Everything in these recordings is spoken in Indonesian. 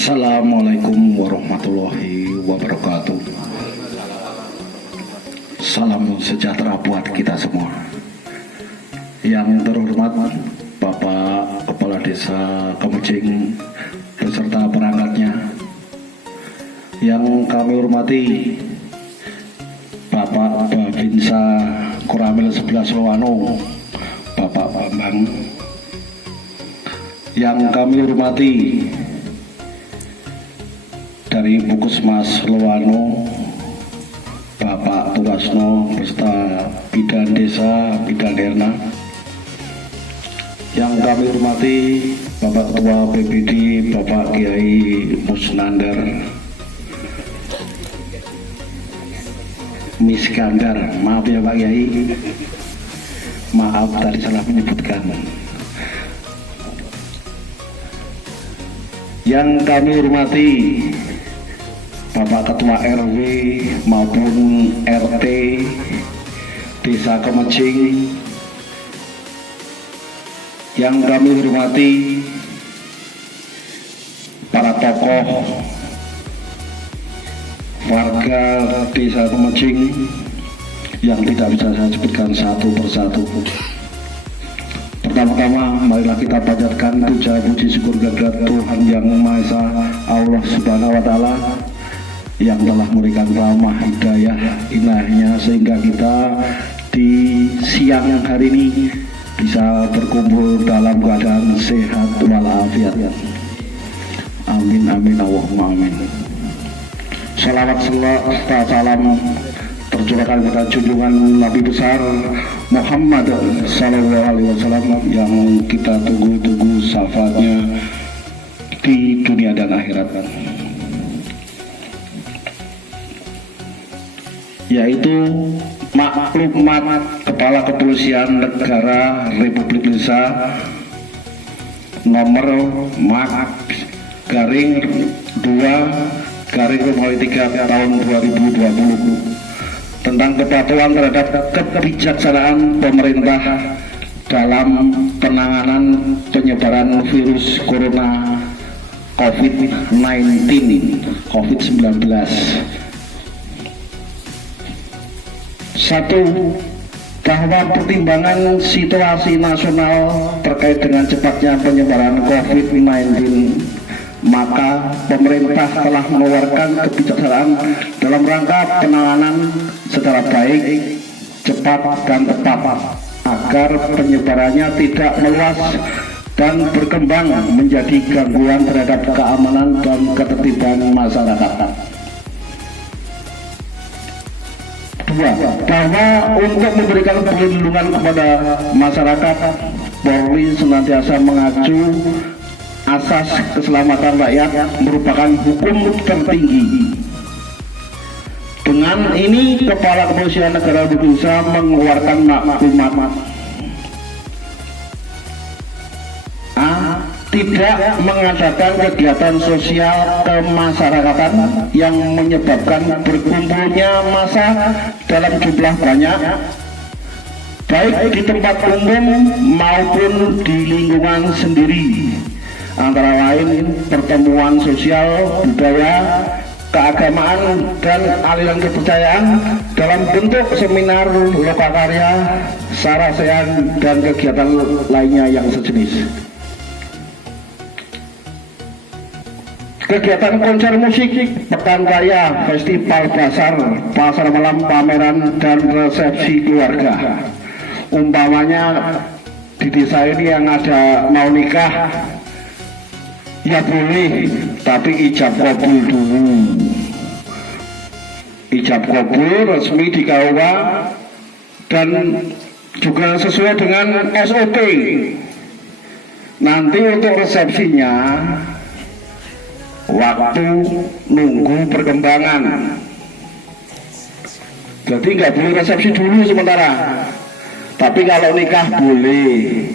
Assalamualaikum warahmatullahi wabarakatuh. Salam sejahtera buat kita semua. Yang terhormat Bapak Kepala Desa Kemejing beserta perangkatnya. Yang kami hormati Bapak Babinsa Koramil 11 Loano, Bapak Bambang. Yang kami hormati dari Puskesmas Loano, Bapak Tugasno beserta Bidan Desa, Bidan Herna. Yang kami hormati Bapak Ketua BPD, Bapak Kiai Musnandar Miskandar, maaf ya Pak Kiai, maaf tadi salah menyebutkan. Yang kami hormati Bapak Ketua RW maupun RT Desa Kemejing. Yang kami hormati para tokoh warga Desa Kemejing yang tidak bisa saya sebutkan satu persatu. Pertama-tama marilah kita panjatkan puja puji syukur kehadirat Tuhan Yang Maha Esa, Allah Subhanahu wa Ta'ala, yang telah memberikan rahmah hidayah inahnya sehingga kita di siang hari ini bisa berkumpul dalam keadaan sehat walafiat. Amin amin Allahumma amin. Salawat serta salam tercurahkan kepada junjungan Nabi besar Muhammad Sallallahu Alaihi Wasallam yang kita tunggu-tunggu syafaatnya di dunia dan akhirat, yaitu maklumat Kepala Kepolisian Negara Republik Indonesia nomor garing 2 garing 3 tahun 2020 tentang kepatuhan terhadap kebijaksanaan pemerintah dalam penanganan penyebaran virus corona COVID-19. Satu, bahwa pertimbangan situasi nasional terkait dengan cepatnya penyebaran COVID-19, maka pemerintah telah mengeluarkan kebijaksanaan dalam rangka penanganan secara baik, cepat, dan tepat agar penyebarannya tidak meluas dan berkembang menjadi gangguan terhadap keamanan dan ketertiban masyarakat. Dua, bahwa untuk memberikan perlindungan kepada masyarakat, Polri senantiasa mengacu asas keselamatan rakyat merupakan hukum tertinggi. Dengan ini, Kepala Kepolisian Negara Republik Indonesia mengeluarkan maklumat A. Tidak mengadakan kegiatan sosial kemasyarakatan yang menyebabkan berkumpulnya massa dalam jumlah banyak, baik di tempat umum maupun di lingkungan sendiri, antara lain pertemuan sosial, budaya, keagamaan, dan aliran kepercayaan dalam bentuk seminar, lokakarya, sarasehan, dan kegiatan lainnya yang sejenis. Kegiatan konser musik, pekan raya, festival basar, pasar malam, pameran, dan resepsi keluarga. Umpamanya di desa ini yang ada mau nikah, ya boleh, tapi ijab kabul dulu. Ijab kabul resmi di KUA dan juga sesuai dengan SOP. Nanti untuk resepsinya waktu nunggu perkembangan. Jadi nggak boleh resepsi dulu sementara. Tapi kalau nikah boleh.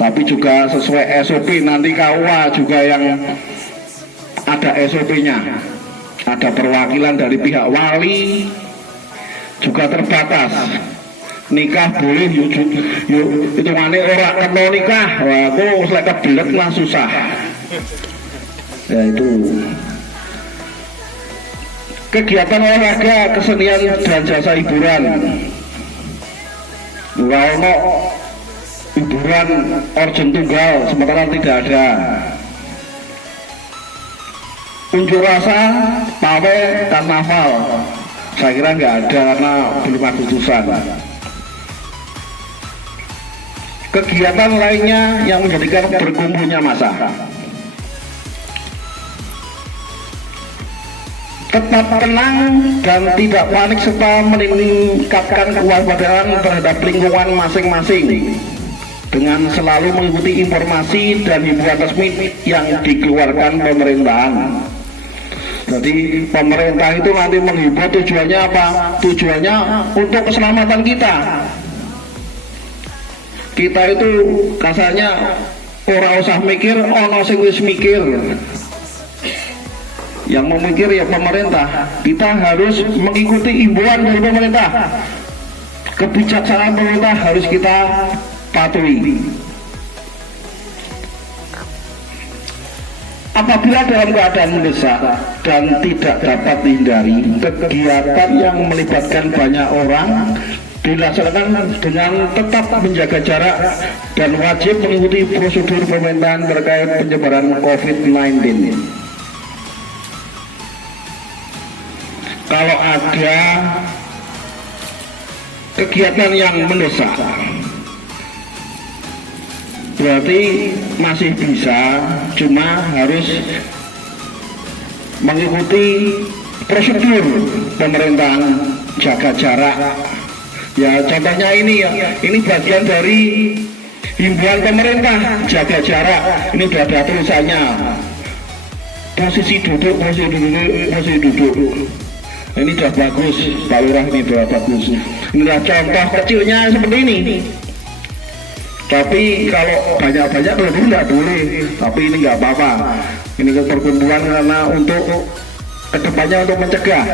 Tapi juga sesuai SOP, nanti KUA juga yang ada SOP-nya. Ada perwakilan dari pihak wali, juga terbatas. Nikah boleh, yuk itu mana orang kena nikah, wah aku selek kebelet lah susah. yaitu kegiatan olahraga, kesenian dan jasa hiburan. Ono hiburan orjen tunggal sementara tidak ada. Unjuk rasa, pawai, karnaval, saya kira nggak ada karena belum Agustusan. Kegiatan lainnya yang menjadikan berkumpulnya massa. Tetap tenang dan tidak panik serta meningkatkan kewaspadaan terhadap lingkungan masing-masing dengan selalu mengikuti informasi dan himbauan resmi yang dikeluarkan pemerintahan. Jadi pemerintah itu nanti menghimbau tujuannya apa? Tujuannya untuk keselamatan kita. Kita itu kasarnya ora usah mikir, ono sing wis mikir. Yang memikir ya pemerintah. Kita harus mengikuti himbauan dari pemerintah. Kebijaksanaan pemerintah harus kita patuhi. Apabila dalam keadaan mendesak dan tidak dapat dihindari, kegiatan yang melibatkan banyak orang dilaksanakan dengan tetap menjaga jarak dan wajib mengikuti prosedur pemerintahan terkait penyebaran COVID-19. Kalau ada kegiatan yang mendesak, berarti masih bisa, cuma harus mengikuti prosedur pemerintahan, jaga jarak. Ya contohnya ini ya, ini bagian dari himbauan pemerintah, jaga jarak. Ini sudah ada tulisannya, posisi duduk, posisi duduk. Ini sudah bagus, Pak Lurah, ini sudah bagus. Ini adalah contoh kecilnya seperti ini. Tapi kalau banyak-banyak lebih nggak boleh. Tapi ini nggak apa-apa. Ini perkumpulan karena untuk kedepannya untuk mencegah.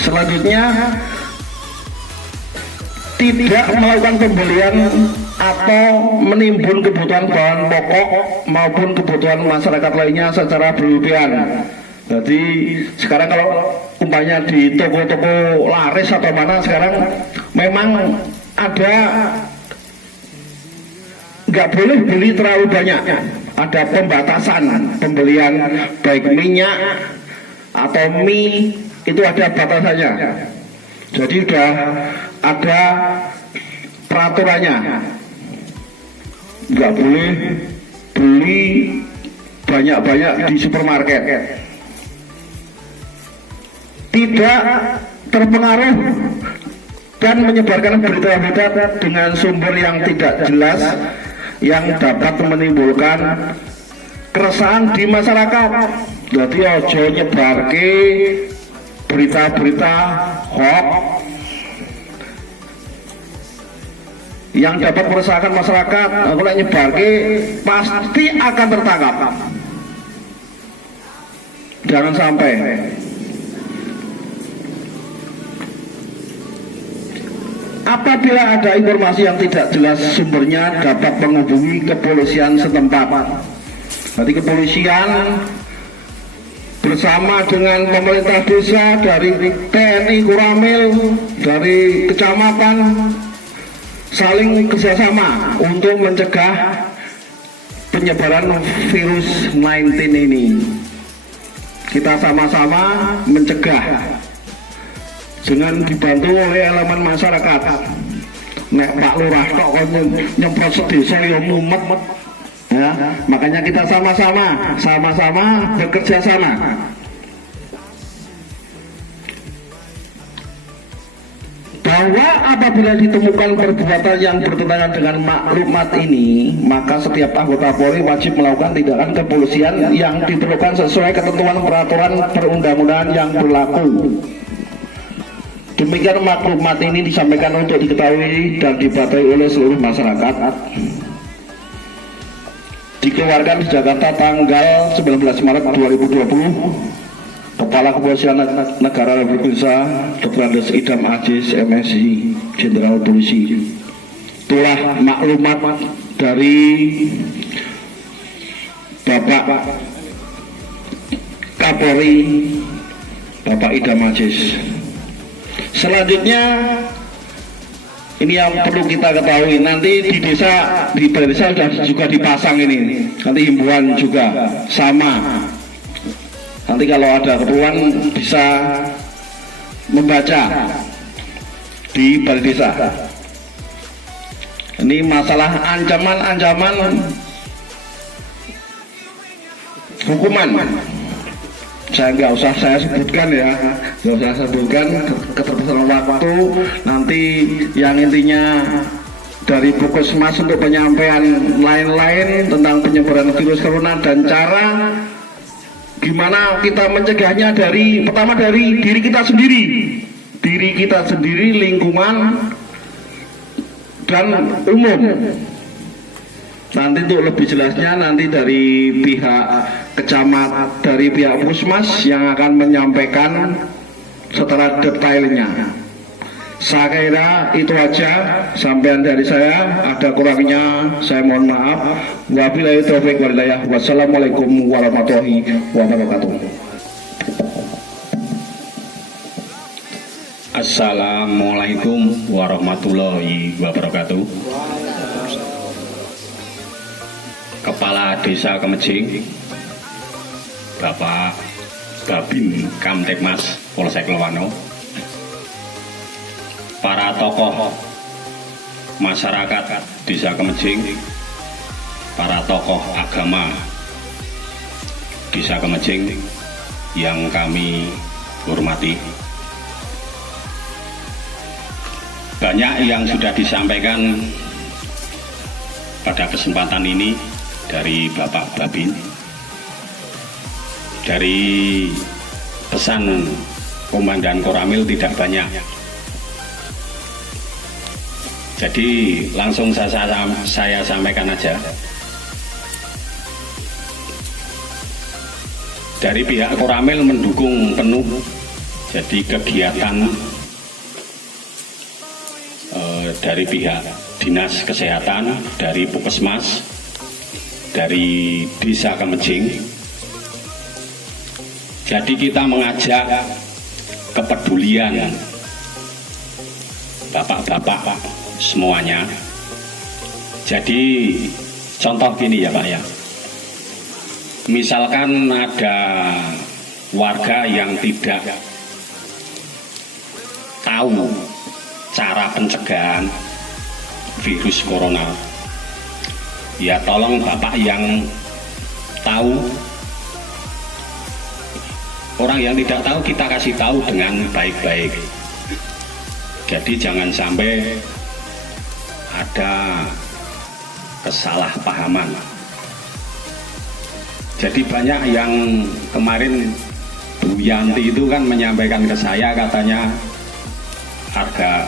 Selanjutnya tidak melakukan pembelian atau menimbun kebutuhan bahan pokok maupun kebutuhan masyarakat lainnya secara berlebihan. Jadi sekarang kalau umpamanya di toko-toko laris atau mana sekarang memang ada nggak boleh beli terlalu banyak, ada pembatasan pembelian baik minyak atau mie itu ada batasannya. Jadi sudah ada peraturannya, nggak boleh beli banyak-banyak di supermarket. Tidak terpengaruh dan menyebarkan berita-berita dengan sumber yang tidak jelas yang dapat menimbulkan keresahan di masyarakat. Jadi ojo nyebarke berita-berita hoax yang dapat meresahkan masyarakat. Kalau nyebarke pasti akan tertangkap. Jangan sampai. Apabila ada informasi yang tidak jelas sumbernya dapat menghubungi kepolisian setempat. Jadi kepolisian bersama dengan pemerintah desa, dari TNI Koramil, dari kecamatan saling kerjasama untuk mencegah penyebaran virus 19 ini. Kita sama-sama mencegah dengan dibantu oleh elemen masyarakat. Nek Pak Lurah kok nyemprot sedesa ya mumet. Ya, makanya kita sama-sama bekerja sama. Bahwa apabila ditemukan perbuatan yang bertentangan dengan maklumat ini, maka setiap anggota Polri wajib melakukan tindakan kepolisian yang diperlukan sesuai ketentuan peraturan perundang-undangan yang berlaku. Demikian maklumat ini disampaikan untuk diketahui dan dipatuhi oleh seluruh masyarakat. Dikeluarkan di Jakarta tanggal 19 Maret 2020. Kepala Kepolisian Negara Republik Indonesia Dr. Andes Idam Aziz MSI Jenderal Polisi. Itulah maklumat dari Bapak Kapolri Bapak Idam Aziz. Selanjutnya ini yang perlu kita ketahui, nanti di balai desa sudah juga dipasang ini, nanti himbauan juga sama. Nanti kalau ada keperluan bisa membaca di balai desa. Ini masalah ancaman-ancaman hukuman. Saya nggak usah saya sebutkan ya, nggak usah sebutkan keterbatasan waktu. Nanti yang intinya dari Puskesmas untuk penyampaian lain-lain tentang penyebaran virus corona dan cara gimana kita mencegahnya, dari pertama dari diri kita sendiri, lingkungan dan umum. Nanti untuk lebih jelasnya nanti dari pihak kecamat, dari pihak Puskesmas yang akan menyampaikan secara detailnya. Saya kira itu aja sampaian dari saya, ada kurangnya saya mohon maaf. Wabillahi taufiq wal hidayah. Wassalamualaikum warahmatullahi wabarakatuh. Assalamualaikum warahmatullahi wabarakatuh. Kepala Desa Kemejing, Bapak Babin Kamtibmas Polsek Lewano, para tokoh masyarakat Desa Kemejing, para tokoh agama Desa Kemejing yang kami hormati. Banyak yang sudah disampaikan pada kesempatan ini dari Bapak Babin. Dari pesan Komandan Koramil tidak banyak. Jadi langsung saya sampaikan aja. Dari pihak Koramil mendukung penuh jadi kegiatan dari pihak Dinas Kesehatan, dari Puskesmas, dari Desa Kemejing. Jadi kita mengajak kepedulian bapak-bapak semuanya. Jadi contoh gini ya Pak ya, misalkan ada warga yang tidak tahu cara pencegahan virus corona, ya tolong Bapak yang tahu. Orang yang tidak tahu kita kasih tahu dengan baik-baik. Jadi jangan sampai ada kesalahpahaman. Jadi banyak yang kemarin Bu Yanti itu kan menyampaikan ke saya, katanya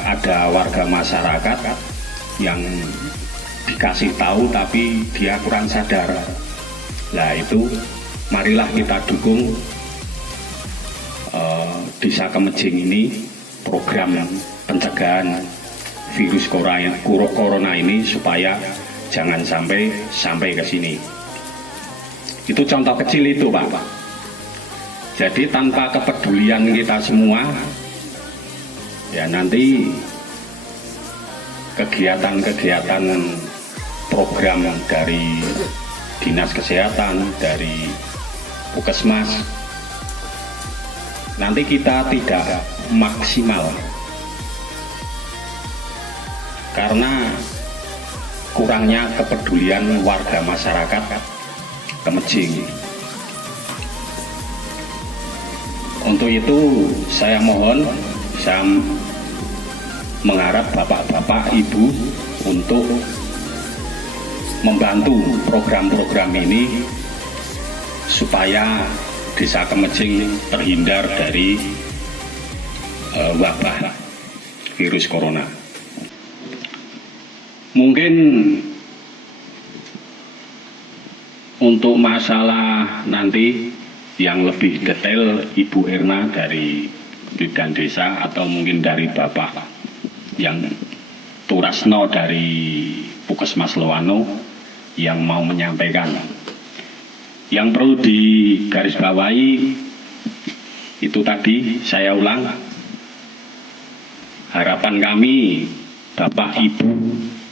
ada warga masyarakat yang dikasih tahu tapi dia kurang sadar. Nah itu marilah kita dukung Desa Kemejing ini, program pencegahan virus corona ini supaya jangan sampai ke sini. Itu contoh kecil itu Pak. Jadi tanpa kepedulian kita semua, ya nanti kegiatan-kegiatan program dari Dinas Kesehatan, dari Puskesmas, nanti kita tidak maksimal karena kurangnya kepedulian warga masyarakat Kemejing. Untuk itu saya mohon, saya mengharap bapak-bapak, ibu untuk membantu program-program ini supaya Desa Kemejing terhindar dari wabah virus corona. Mungkin untuk masalah nanti yang lebih detail Ibu Erna dari Bidan Desa atau mungkin dari Bapak yang Turasno dari Puskesmas Lewano yang mau menyampaikan. Yang perlu digarisbawahi, Itu tadi saya ulang, harapan kami Bapak Ibu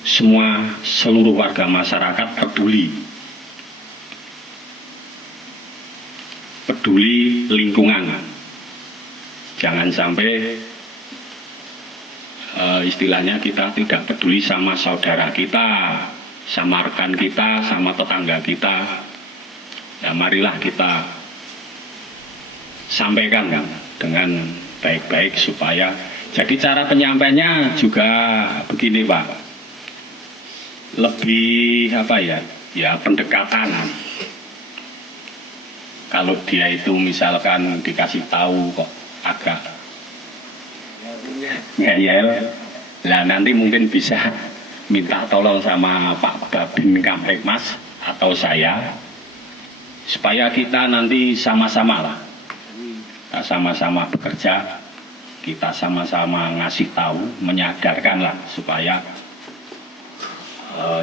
semua seluruh warga masyarakat peduli lingkungan. Jangan sampai istilahnya kita tidak peduli sama saudara kita, sama rekan kita, sama tetangga kita. Ya marilah kita sampaikan kan dengan baik-baik supaya jadi cara penyampaiannya juga begini Pak, lebih apa ya pendekatan. Kalau dia itu misalkan dikasih tahu kok agak ngeyel, lah nanti mungkin bisa minta tolong sama Pak Babin Kamtipmas atau saya, supaya kita nanti sama-sama lah, kita sama-sama bekerja, kita sama-sama ngasih tahu, menyadarkan lah supaya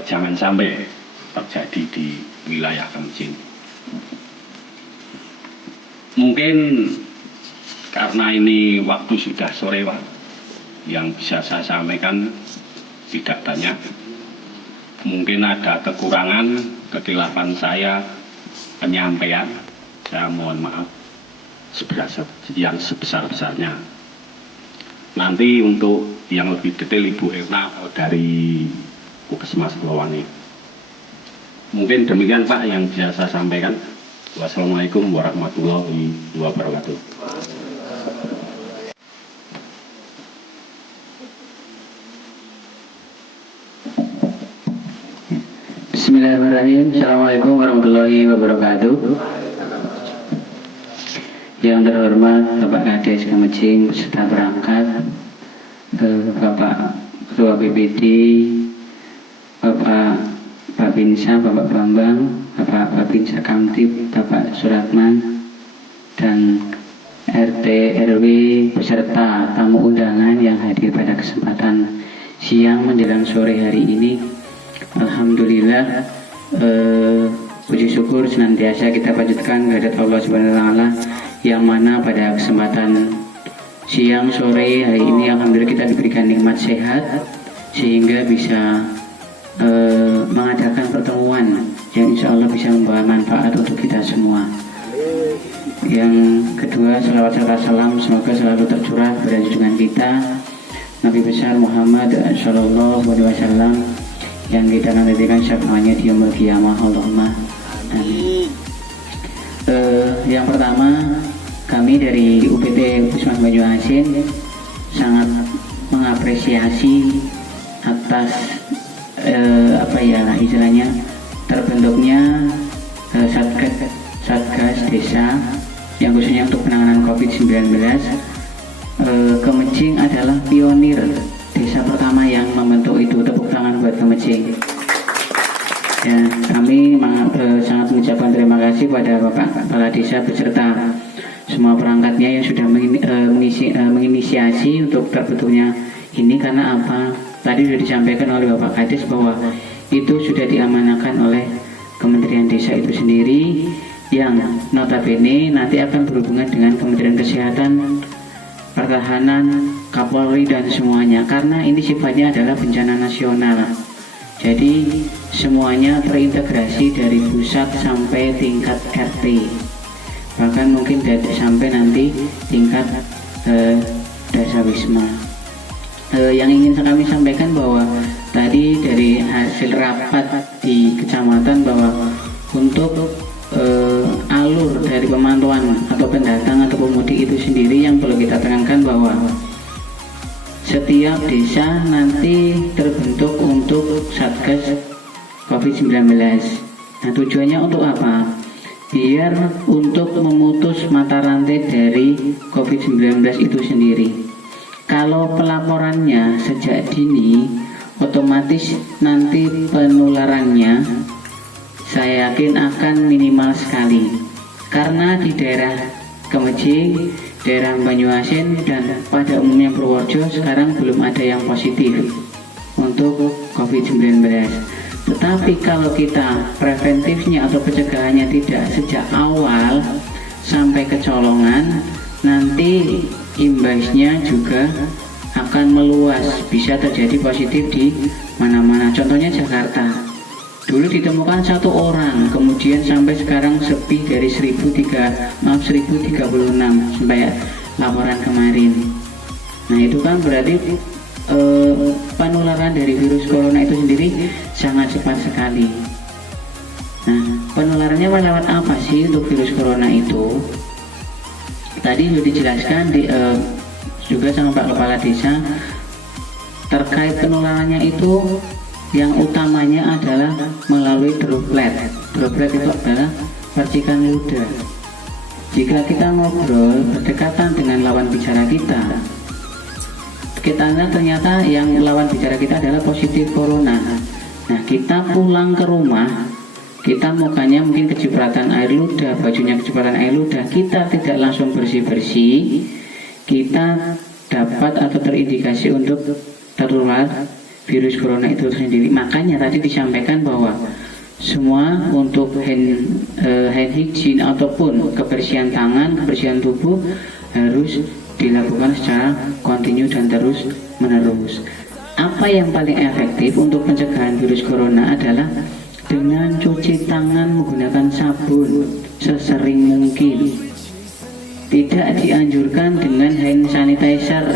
jangan sampai terjadi di wilayah Kemencing. Mungkin karena ini waktu sudah sore Pak, yang bisa saya sampaikan tidak banyak. Mungkin ada kekurangan, kekeliruan saya penyampaian, saya mohon maaf yang sebesar-besarnya. Nanti untuk yang lebih detail Ibu Erna dari Puskesmas Glowangi. Mungkin demikian Pak yang bisa saya sampaikan. Wassalamualaikum warahmatullahi wabarakatuh. Bismillahirrahmanirrahim. Assalamualaikum warahmatullahi wabarakatuh. Yang terhormat Bapak Kades Kemencing beserta perangkat, Bapak Ketua BPD, Bapak Babinsa, Bapak Bambang, Bapak Babinsa Kamtip, Bapak Suratman, dan RT RW beserta tamu undangan yang hadir pada kesempatan siang menjelang sore hari ini. Alhamdulillah, puji syukur senantiasa kita panjatkan kehadirat Allah Subhanahu wa taala, yang mana pada kesempatan siang sore hari ini alhamdulillah kita diberikan nikmat sehat sehingga bisa mengadakan pertemuan yang insya Allah bisa membawa manfaat untuk kita semua. Yang kedua, salawat serta salam semoga selalu tercurah pada junjungan kita Nabi besar Muhammad Sallallahu Alaihi Wasallam yang kita nantikan syafaatnya di yaumul qiyamah. Allahumma amin. Yang pertama, kami dari UPT Puskesmas Banyuasin sangat mengapresiasi atas istilahnya terbentuknya Satgas Desa yang khususnya untuk penanganan COVID-19. Kemencing adalah pionir desa pertama yang membentuk itu. Tepuk tangan buat Kemencing. Ya, kami sangat mengucapkan terima kasih pada Bapak Kepala Desa beserta semua perangkatnya yang sudah menginisiasi untuk terbentuknya ini. Karena apa? Tadi sudah disampaikan oleh Bapak Kades bahwa itu sudah diamanahkan oleh Kementerian Desa itu sendiri, yang notabene nanti akan berhubungan dengan Kementerian Kesehatan, Pertahanan, Kapolri dan semuanya, karena ini sifatnya adalah bencana nasional. Jadi semuanya terintegrasi dari pusat sampai tingkat RT, bahkan mungkin sampai nanti tingkat Desa Wisma. Yang ingin kami sampaikan bahwa tadi dari hasil rapat di kecamatan bahwa untuk alur dari pemantauan atau pendatang atau pemudik itu sendiri yang perlu kita tekankan bahwa setiap desa nanti terbentuk untuk Satgas COVID-19. Nah, tujuannya untuk apa? Biar untuk memutus mata rantai dari COVID-19 itu sendiri. Kalau pelaporannya sejak dini, otomatis nanti penularannya saya yakin akan minimal sekali. Karena di daerah Kemencing, daerah Banyuasin, dan pada umumnya Purworejo sekarang belum ada yang positif untuk COVID-19. Tetapi kalau kita preventifnya atau pencegahannya tidak sejak awal sampai kecolongan, nanti imbasnya juga akan meluas, bisa terjadi positif di mana-mana. Contohnya Jakarta, dulu ditemukan 1 orang, kemudian sampai sekarang sepi dari 1036 sampai laporan kemarin. Nah itu kan berarti penularan dari virus corona itu sendiri sangat cepat sekali. Nah penularannya lewat apa sih untuk virus corona itu? Tadi sudah dijelaskan juga sama Pak Kepala Desa terkait penularannya itu. Yang utamanya adalah melalui droplet. Droplet itu adalah percikan ludah. Jika kita ngobrol berdekatan dengan lawan bicara kita lihat ternyata yang lawan bicara kita adalah positif corona. Nah kita pulang ke rumah, kita mukanya mungkin kecipratan air ludah, bajunya kecipratan air ludah, kita tidak langsung bersih-bersih, kita dapat atau terindikasi untuk tertular virus corona itu sendiri. Makanya tadi disampaikan bahwa semua untuk hand hygiene ataupun kebersihan tangan, kebersihan tubuh harus dilakukan secara kontinu dan terus menerus. Apa yang paling efektif untuk pencegahan virus corona adalah dengan cuci tangan menggunakan sabun sesering mungkin. Tidak dianjurkan dengan hand sanitizer,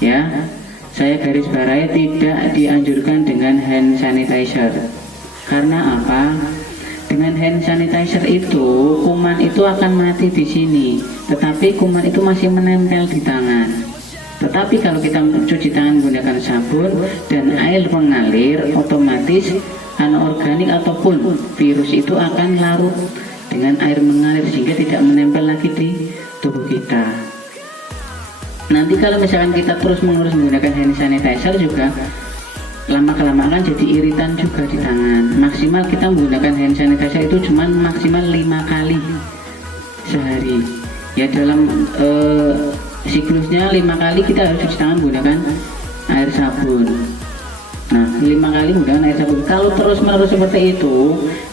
ya. Saya garis bawahi, tidak dianjurkan dengan hand sanitizer. Karena apa? Dengan hand sanitizer itu kuman itu akan mati di sini, tetapi kuman itu masih menempel di tangan. Tetapi kalau kita cuci tangan menggunakan sabun dan air mengalir, otomatis anorganik ataupun virus itu akan larut dengan air mengalir sehingga tidak menempel lagi di tubuh kita. Nanti kalau misalkan kita terus menerus menggunakan hand sanitizer juga lama-kelamaan akan jadi iritan juga di tangan. Maksimal kita menggunakan hand sanitizer itu cuma maksimal 5 kali sehari. Ya dalam siklusnya 5 kali kita harus cuci tangan menggunakan air sabun. Nah 5 kali menggunakan air sabun. Kalau terus menerus seperti itu,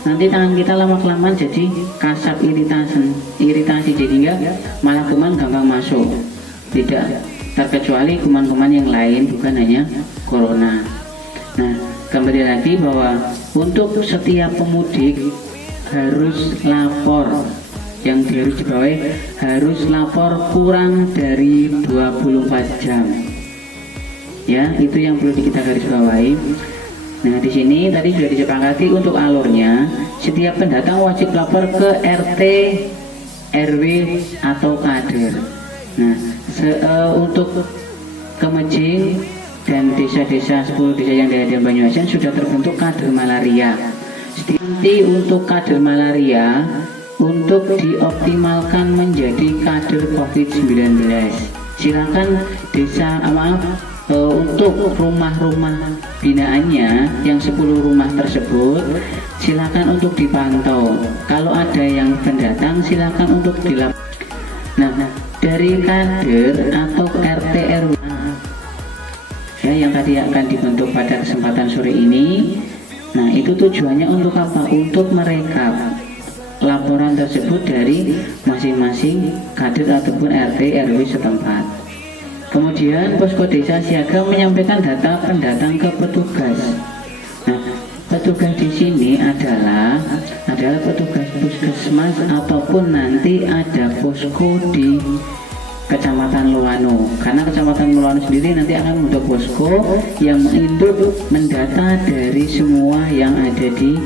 nanti tangan kita lama-kelamaan jadi kasar, iritasi, jadinya malah kuman gampang masuk. Tidak terkecuali kuman-kuman yang lain, bukan hanya corona. Nah kembali lagi bahwa untuk setiap pemudik harus lapor, yang harus dibawahi harus lapor kurang dari 24 jam. Ya, itu yang perlu kita garis bawahi. Nah, di sini tadi sudah disepakati untuk alurnya, setiap pendatang wajib lapor ke RT, RW atau kader. Nah, untuk Kemejing dan desa-desa 10 desa yang ada di Banyuasin sudah terbentuk kader malaria. Nanti untuk kader malaria untuk dioptimalkan menjadi kader COVID-19. Silakan desa untuk rumah-rumah binaannya yang 10 rumah tersebut silakan untuk dipantau. Kalau ada yang pendatang silakan untuk dilakukan. Nah, dari kader atau RT RW ya yang tadi akan dibentuk pada kesempatan sore ini. Nah, itu tujuannya untuk apa? Untuk merekap laporan tersebut dari masing-masing kader ataupun RT RW setempat. Kemudian posko desa siaga menyampaikan data pendatang ke petugas. Nah, petugas di sini adalah petugas puskesmas ataupun nanti ada posko di Kecamatan Luwano, karena Kecamatan Luwano sendiri nanti akan membentuk posko yang mendata dari semua yang ada di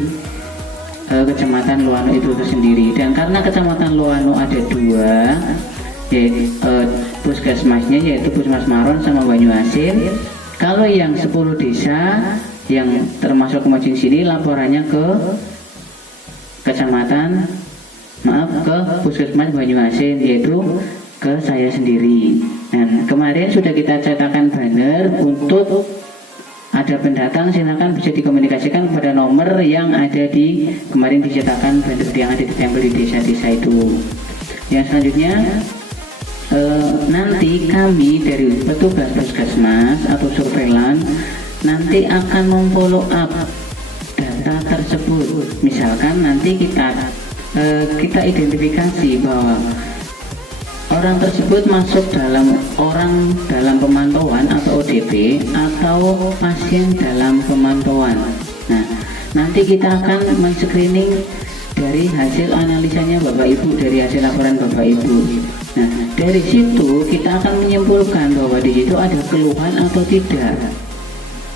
Kecamatan Luwano itu sendiri. Dan karena Kecamatan Luwano ada 2, yaitu puskesmasnya yaitu Puskesmas Maron sama Banyuasin. Kalau yang 10 desa yang termasuk Kemejing sini laporannya ke Puskesmas Banyuasin, yaitu ke saya sendiri. Dan kemarin sudah kita cetakan banner untuk ada pendatang, silakan bisa dikomunikasikan kepada nomor yang ada di kemarin dicetakkan banner yang ada di tempel di desa-desa itu. Yang selanjutnya nanti kami dari petugas puskesmas atau surveillance nanti akan memfollow up data tersebut. Misalkan nanti kita identifikasi bahwa orang tersebut masuk dalam pemantauan atau ODP atau pasien dalam pemantauan. Nah, nanti kita akan men-screening dari hasil analisanya Bapak Ibu, dari hasil laporan Bapak Ibu. Nah, dari situ kita akan menyimpulkan bahwa di situ ada keluhan atau tidak.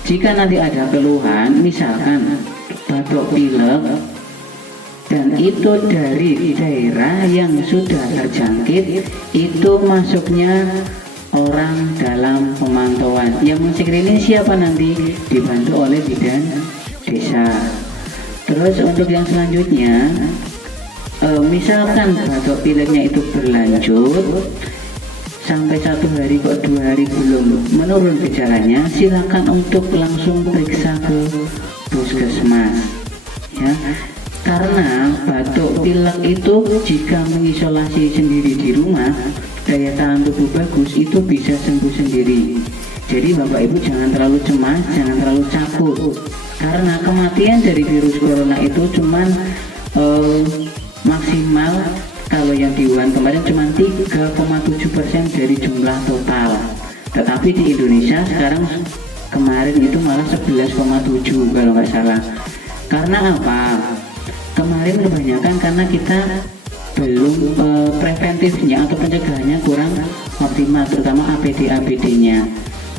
Jika nanti ada keluhan, misalkan batuk pilek, dan itu dari daerah yang sudah terjangkit, itu masuknya orang dalam pemantauan. Yang men-screening siapa nanti? Dibantu oleh bidan desa. Terus untuk yang selanjutnya, misalkan batuk pileknya itu berlanjut sampai 1 hari kok 2 hari belum menurun gejalanya, silakan untuk langsung periksa ke puskesmas ya. Karena batuk pilek itu jika mengisolasi sendiri di rumah, daya tahan tubuh bagus, itu bisa sembuh sendiri. Jadi Bapak Ibu jangan terlalu cemas, jangan terlalu takut, karena kematian dari virus corona itu cuman maksimal, kalau yang di Wuhan kemarin cuma 3,7% dari jumlah total. Tetapi di Indonesia sekarang kemarin itu malah 11,7 kalau nggak salah. Karena apa? Kemarin kebanyakan karena kita belum preventifnya atau pencegahannya kurang optimal, terutama APD-nya,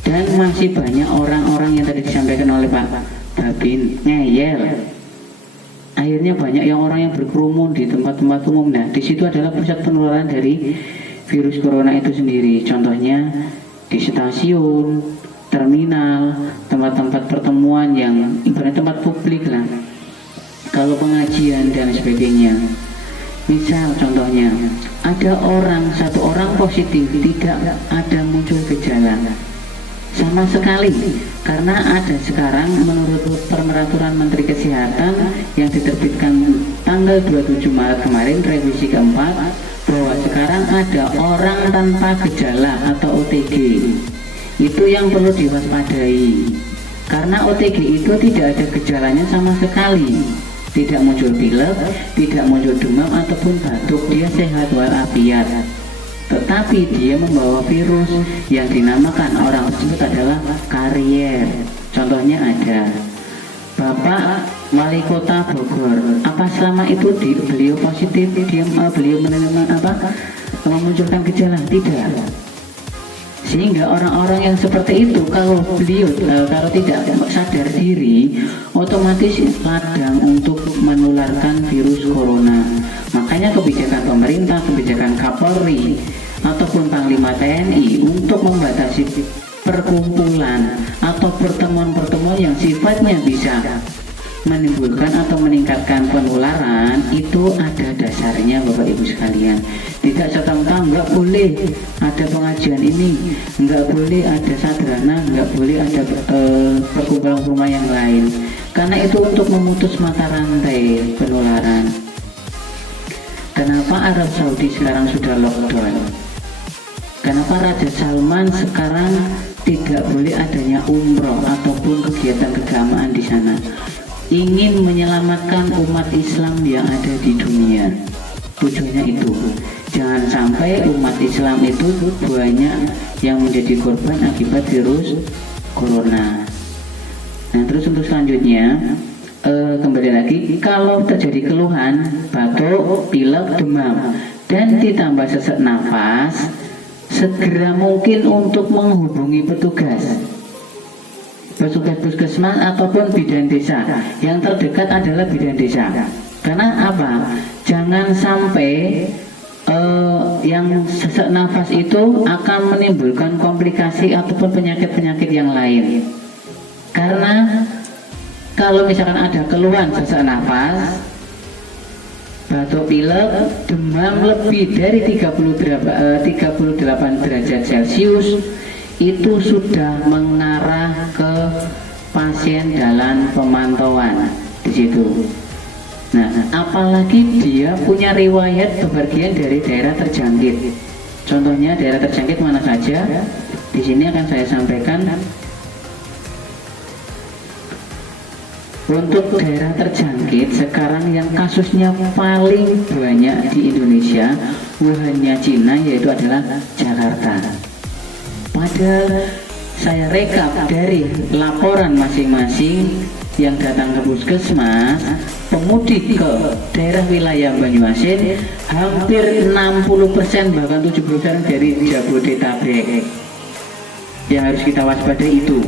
dan masih banyak orang-orang yang tadi disampaikan oleh Pak Babin ngeyel. Akhirnya banyak orang yang berkerumun di tempat-tempat umum. Nah, di situ adalah pusat penularan dari virus corona itu sendiri. Contohnya di stasiun, terminal, tempat-tempat pertemuan yang ibarat tempat publik lah. Kalau pengajian dan sebagainya. Misal contohnya, ada satu orang positif, tidak ada muncul gejala sama sekali, karena ada sekarang menurut peraturan Menteri Kesehatan yang diterbitkan tanggal 27 Maret kemarin, revisi keempat, bahwa sekarang ada orang tanpa gejala atau OTG. Itu yang perlu diwaspadai, karena OTG itu tidak ada gejalanya sama sekali, tidak muncul pilek, tidak muncul demam ataupun batuk, dia sehat walafiat. Tetapi dia membawa virus yang dinamakan orang tersebut adalah karier. Contohnya ada Bapak Wali Kota Bogor, apa selama itu beliau positif, beliau memunculkan gejala? Tidak. Sehingga orang-orang yang seperti itu, kalau tidak sadar diri, otomatis ladang untuk menularkan virus corona. Makanya kebijakan pemerintah, kebijakan Kapolri ataupun Panglima TNI untuk membatasi perkumpulan atau pertemuan-pertemuan yang sifatnya bisa menimbulkan atau meningkatkan penularan, itu ada dasarnya Bapak Ibu sekalian. Tidak serta-merta nggak boleh ada pengajian ini, nggak boleh ada sadrana, nggak boleh ada perkumpulan rumah yang lain, karena itu untuk memutus mata rantai penularan. Kenapa Arab Saudi sekarang sudah lockdown? Kenapa Raja Salman sekarang tidak boleh adanya umroh ataupun kegiatan keagamaan di sana? Ingin menyelamatkan umat Islam yang ada di dunia. Tujuannya itu, jangan sampai umat Islam itu banyak yang menjadi korban akibat virus corona. Nah, terus untuk selanjutnya, kembali lagi, kalau terjadi keluhan batuk, pilek, demam, dan ditambah sesak nafas, segera mungkin untuk menghubungi petugas puskesmas ataupun bidan desa. Yang terdekat adalah bidan desa. Karena apa? Jangan sampai yang sesak nafas itu akan menimbulkan komplikasi ataupun penyakit-penyakit yang lain. Karena kalau misalkan ada keluhan sesak nafas, batuk pilek, demam lebih dari 38 derajat Celcius, itu sudah mengarah ke pasien dalam pemantauan di situ. Nah, apalagi dia punya riwayat bepergian dari daerah terjangkit. Contohnya daerah terjangkit mana saja? Di sini akan saya sampaikan. Untuk daerah terjangkit sekarang yang kasusnya paling banyak di Indonesia, Wuhannya Cina, yaitu adalah Jakarta. Padahal saya rekap dari laporan masing-masing yang datang ke puskesmas, pemudik ke daerah wilayah Banyuasin hampir 60% bahkan 70% dari Jabodetabek. Yang harus kita waspadai itu.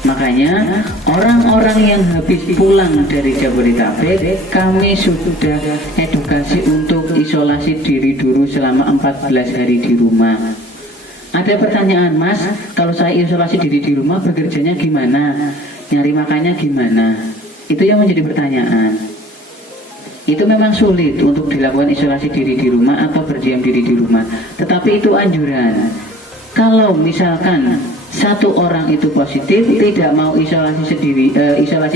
Makanya orang-orang yang habis pulang dari Jabodetabek, kami sudah edukasi untuk isolasi diri dulu selama 14 hari di rumah. Ada pertanyaan, Mas, kalau saya isolasi diri di rumah bekerjanya gimana? Nyari makannya gimana? Itu yang menjadi pertanyaan. Itu memang sulit untuk dilakukan isolasi diri di rumah atau berdiam diri di rumah. Tetapi itu anjuran. Kalau misalkan satu orang itu positif, tidak mau isolasi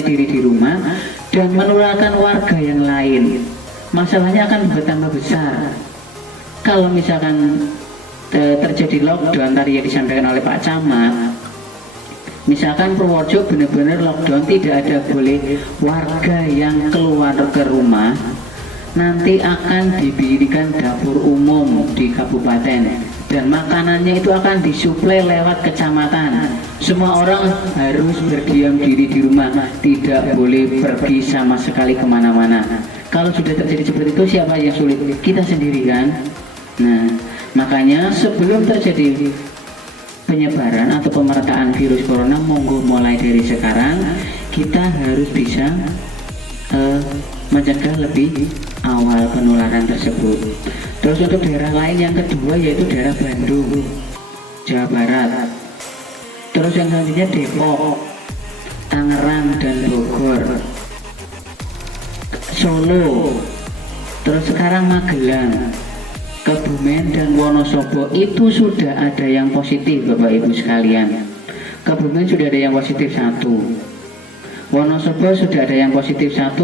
diri di rumah dan menularkan warga yang lain, masalahnya akan bertambah besar. Kalau misalkan terjadi lockdown tadi yang disampaikan oleh Pak Camat, misalkan Purworejo benar-benar lockdown, tidak ada boleh warga yang keluar ke rumah, nanti akan didirikan dapur umum di kabupaten dan makanannya itu akan disuplai lewat kecamatan. Semua orang harus berdiam diri di rumah, tidak boleh pergi sama sekali kemana-mana. Kalau sudah terjadi seperti itu, siapa yang sulit? Kita sendiri kan. Nah, makanya sebelum terjadi penyebaran atau pemerataan virus corona, monggo mulai dari sekarang kita harus bisa mencegah lebih awal penularan tersebut. Terus untuk daerah lain yang kedua yaitu daerah Bandung, Jawa Barat. Terus yang selanjutnya Depok, Tangerang dan Bogor, Solo. Terus sekarang Magelang, Kebumen dan Wonosobo. Itu sudah ada yang positif, Bapak Ibu sekalian. Kebumen sudah ada yang positif 1, Wonosobo sudah ada yang positif 1,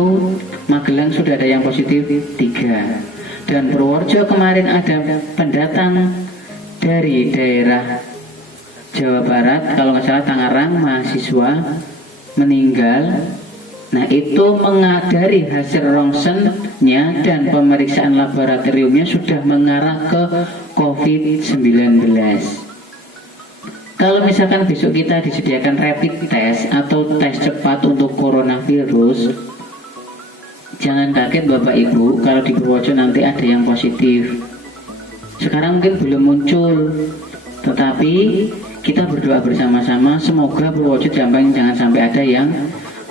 Magelang sudah ada yang positif 3, dan Purworejo kemarin ada pendatang dari daerah Jawa Barat, kalau nggak salah Tangerang, mahasiswa meninggal. Nah, itu dari hasil ronsennya dan pemeriksaan laboratoriumnya sudah mengarah ke COVID-19. Kalau misalkan besok kita disediakan rapid test atau tes cepat untuk coronavirus, jangan kaget Bapak Ibu kalau di Purworejo nanti ada yang positif. Sekarang mungkin belum muncul, tetapi kita berdoa bersama-sama semoga Purworejo jangan sampai ada yang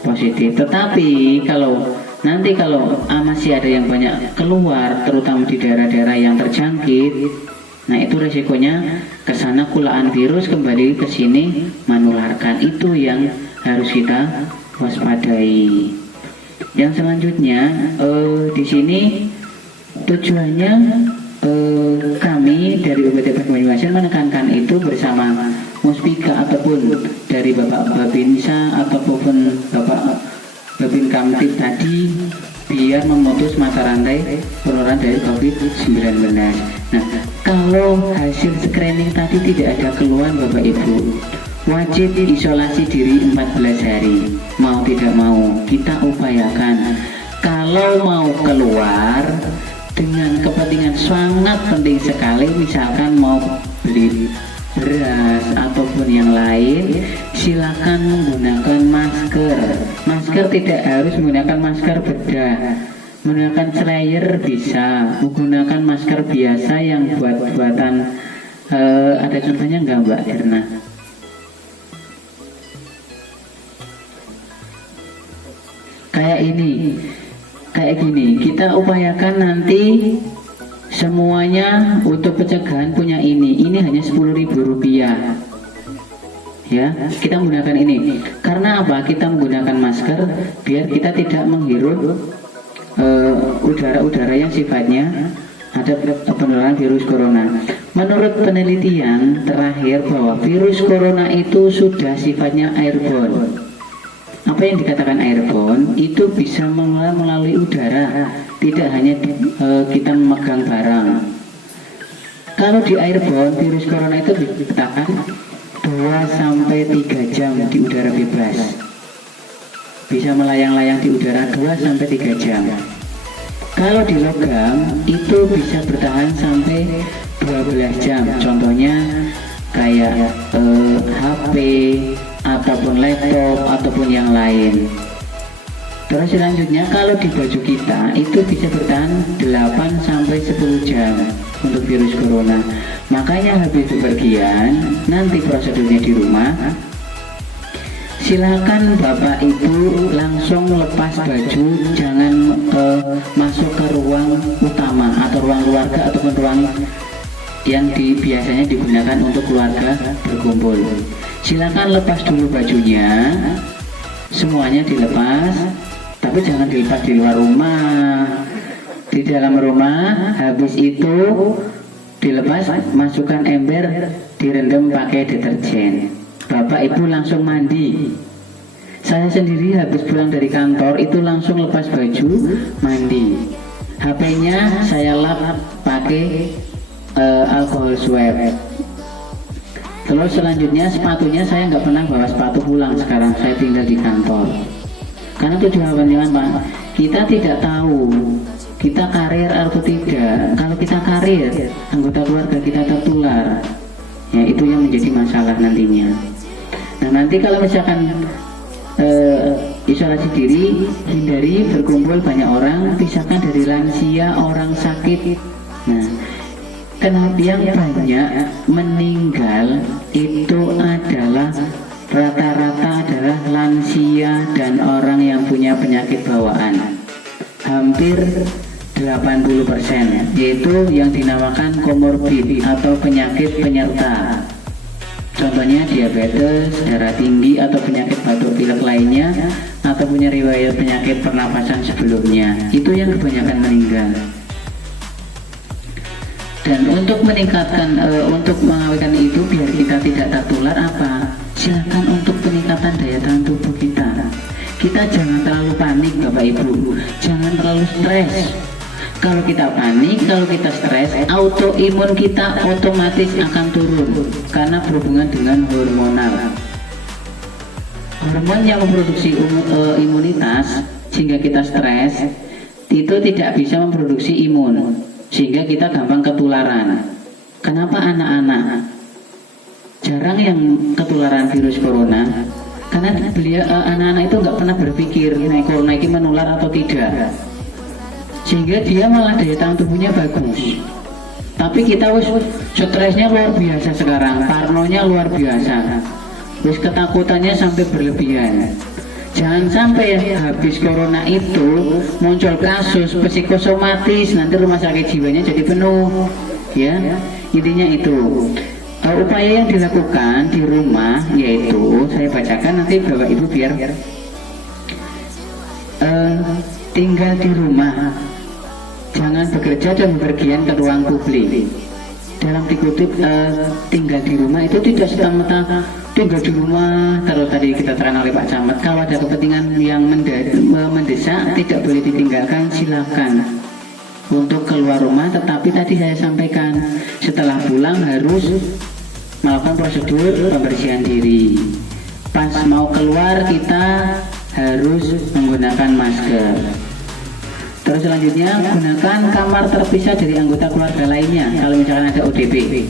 positif. Tetapi kalau masih ada yang banyak keluar, terutama di daerah-daerah yang terjangkit, nah itu resikonya kesana kulaan virus kembali ke sini menularkan. Itu yang harus kita waspadai. Yang selanjutnya di sini tujuannya kami dari UPT Banyuasin menekankan itu bersama Muspika ataupun dari Bapak Babinsa ataupun Bapak Babin Kamtib tadi, biar memutus mata rantai penularan dari COVID-19. Nah, kalau hasil screening tadi tidak ada keluhan Bapak Ibu, wajib isolasi diri 14 hari. Mau tidak mau kita upayakan. Kalau mau keluar dengan kepentingan sangat penting sekali, misalkan mau beli beras ataupun yang lain, silakan menggunakan masker. Masker tidak harus menggunakan masker bedah, menggunakan slayer bisa, menggunakan masker biasa yang buatan ada contohnya enggak Mbak Erna? Kayak gini, kita upayakan nanti semuanya untuk pencegahan punya ini hanya Rp10.000 ya, kita menggunakan ini. Karena apa? Kita menggunakan masker biar kita tidak menghirup udara-udara yang sifatnya ada penularan virus corona. Menurut penelitian terakhir bahwa virus corona itu sudah sifatnya airborne. Apa yang dikatakan airborne itu bisa menular melalui udara, tidak hanya kita memegang barang. Kalau di airborne, virus corona itu dikatakan 2-3 jam di udara bebas. bisa melayang-layang di udara 2-3 jam. Kalau di logam itu bisa bertahan sampai 12 jam. Contohnya kayak HP ataupun laptop ataupun yang lain. Terus selanjutnya kalau di baju kita itu bisa bertahan 8-10 jam untuk virus corona. Makanya habis bepergian nanti prosedurnya di rumah, silakan Bapak Ibu langsung lepas baju, jangan masuk ke ruang utama atau ruang keluarga ataupun ruang yang biasanya digunakan untuk keluarga berkumpul. Silakan lepas dulu bajunya, semuanya dilepas, tapi jangan dilepas di luar rumah. Di dalam rumah, habis itu dilepas, masukkan ember, direndam pakai deterjen. Bapak Ibu langsung mandi. Saya sendiri habis pulang dari kantor itu langsung lepas baju, mandi. HP-nya saya lap pakai alkohol swab. Terus selanjutnya sepatunya saya nggak pernah bawa sepatu pulang sekarang saya tinggal di kantor. Karena tujuannya Pak, kita tidak tahu kita karir atau tidak. Kalau kita karir, anggota keluarga kita tertular, ya itu yang menjadi masalah nantinya. Nah nanti kalau misalkan isolasi diri, hindari berkumpul banyak orang, pisahkan dari lansia, orang sakit. Nah kenapa yang banyak meninggal itu adalah rata-rata adalah lansia dan orang yang punya penyakit bawaan. Hampir 80%, yaitu yang dinamakan komorbid atau penyakit penyerta. Contohnya diabetes, darah tinggi atau penyakit batuk pilek lainnya, atau punya riwayat penyakit pernapasan sebelumnya. Itu yang kebanyakan meninggal. Dan untuk meningkatkan, untuk mengawetkan itu biar kita tidak tertular apa? Silakan untuk peningkatan daya tahan tubuh kita. Kita jangan terlalu panik Bapak Ibu, jangan terlalu stres. Kalau kita panik, kalau kita stres, autoimun kita otomatis akan turun karena berhubungan dengan hormonal. Hormon yang memproduksi imunitas sehingga kita stres itu tidak bisa memproduksi imun sehingga kita gampang ketularan. Kenapa anak-anak jarang yang ketularan virus corona? Karena anak-anak itu nggak pernah berpikir corona ini menular atau tidak, sehingga dia malah daya tahan tubuhnya bagus. Tapi kita stresnya luar biasa sekarang, parnonya luar biasa, ketakutannya sampai berlebihan. Jangan sampai habis corona itu muncul kasus psikosomatis, nanti rumah sakit jiwanya jadi penuh. Ya, intinya itu. Upaya yang dilakukan di rumah yaitu saya bacakan nanti Bapak Ibu biar tinggal di rumah, jangan bekerja dan bepergian ke ruang publik. Dalam dikutip tinggal di rumah itu tidak serta-merta tinggal di rumah terus tadi kita terang oleh Pak Camat. Kalau ada kepentingan yang mendesak tidak boleh ditinggalkan, silakan untuk keluar rumah. Tetapi tadi saya sampaikan setelah pulang harus melakukan prosedur pembersihan diri. Pas mau keluar kita harus menggunakan masker. Terus selanjutnya gunakan kamar terpisah dari anggota keluarga lainnya kalau misalkan ada ODP.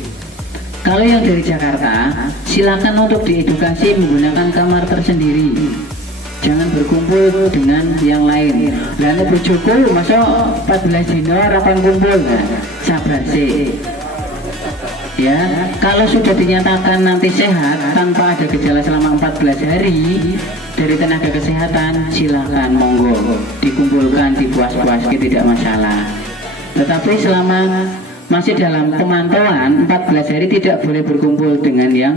Kalau yang dari Jakarta silakan untuk diedukasi menggunakan kamar tersendiri. Jangan berkumpul dengan yang lain. Lalu bojoku masa 14 dino rapan kumpul, nah, sabar sih. Ya, kalau sudah dinyatakan nanti sehat tanpa ada gejala selama 14 hari dari tenaga kesehatan, silakan monggo dikumpulkan, dipuas-puas, tidak masalah. Tetapi selama masih dalam pemantauan 14 hari tidak boleh berkumpul dengan yang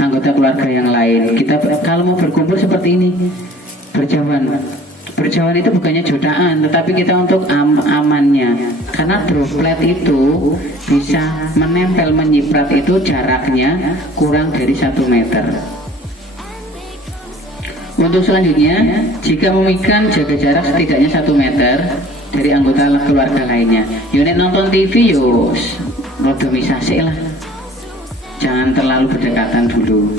anggota keluarga yang lain. Kita kalau mau berkumpul seperti ini, berjauhan. Berjauhan itu bukannya jodohan, tetapi kita untuk amannya. Karena droplet itu bisa menempel, menyiprat itu jaraknya kurang dari 1 meter. Untuk selanjutnya, jika memikirkan jaga jarak setidaknya 1 meter dari anggota keluarga lainnya. Unit nonton TV modernisasi lah. Jangan terlalu berdekatan dulu.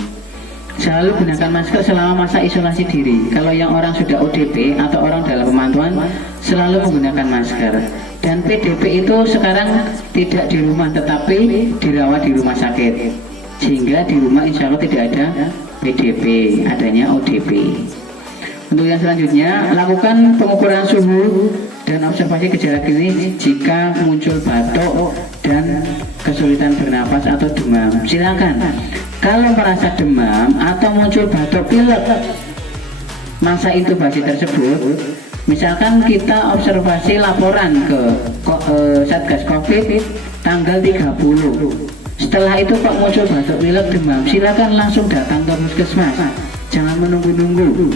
selalu gunakan masker selama masa isolasi diri. Kalau yang orang sudah ODP atau orang dalam pemantauan selalu menggunakan masker. Dan PDP itu sekarang tidak di rumah tetapi dirawat di rumah sakit, sehingga di rumah insya Allah tidak ada PDP, adanya ODP. Untuk yang selanjutnya, lakukan pengukuran suhu dan observasi gejala klinis jika muncul batuk dan kesulitan bernapas atau demam. Silakan, kalau merasa demam atau muncul batuk pilek masa intubasi tersebut, misalkan kita observasi laporan ke Satgas Covid tanggal 30. Setelah itu kok muncul batuk pilek demam, silakan langsung datang ke puskesmas, jangan menunggu-nunggu.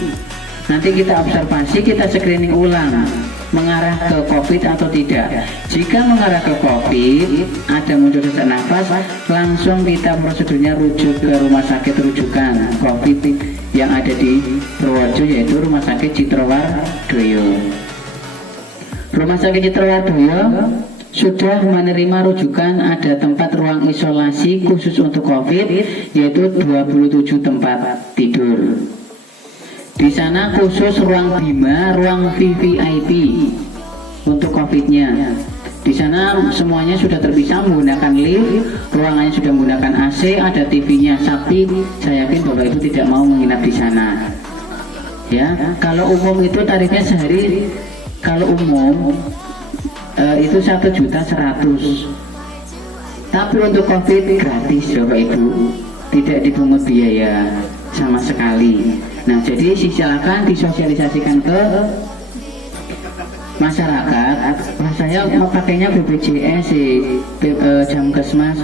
Nanti kita observasi, kita screening ulang mengarah ke COVID atau tidak. Jika mengarah ke COVID, ada muncul sesak nafas, langsung kita prosedurnya rujuk ke rumah sakit rujukan COVID yang ada di Purworejo, yaitu Rumah Sakit Citrowardoyo. Rumah Sakit Citrowardoyo sudah menerima rujukan, ada tempat ruang isolasi khusus untuk COVID, yaitu 27 tempat tidur. Di sana khusus ruang Bima, ruang VVIP untuk COVID-nya. Di sana semuanya sudah terpisah menggunakan lift, ruangannya sudah menggunakan AC, ada TV-nya. Tapi saya yakin Bapak Ibu tidak mau menginap di sana. Ya, kalau umum itu tarifnya sehari, kalau umum itu 1.100.000. Tapi untuk COVID gratis Bapak Ibu, tidak dipungut biaya sama sekali. Nah, jadi silakan disosialisasikan ke masyarakat. Wah, saya mau pakainya BPJS Jamkesmas.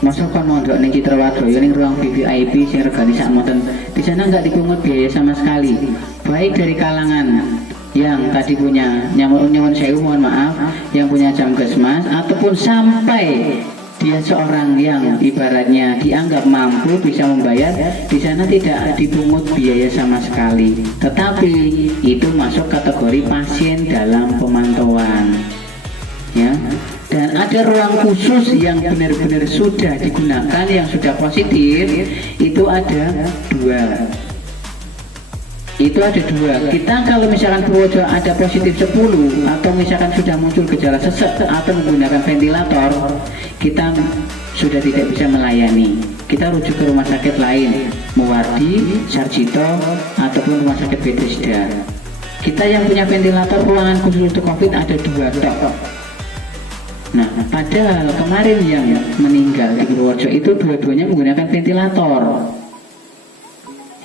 Masuk kon mondok ning Citrowardoyo ning ruang VVIP sing regane sak monten. Di sana nggak dipungut biaya sama sekali. Baik dari kalangan yang tadi punya nyuwun sewu, mohon maaf, yang punya Jamkesmas ataupun sampai dia seorang yang ibaratnya dianggap mampu bisa membayar, di sana tidak dipungut biaya sama sekali. Tetapi itu masuk kategori pasien dalam pemantauan, ya. Dan ada ruang khusus yang benar-benar sudah digunakan, yang sudah positif, itu ada dua. Kita kalau misalkan Purworejo ada positif 10 atau misalkan sudah muncul gejala sesek atau menggunakan ventilator, kita sudah tidak bisa melayani. Kita rujuk ke rumah sakit lain, Muwardi, Sarjito, ataupun rumah sakit Bethesda. Kita yang punya ventilator ruangan khusus untuk COVID ada 2 tok. Nah, padahal kemarin yang meninggal di Purworejo itu dua-duanya menggunakan ventilator.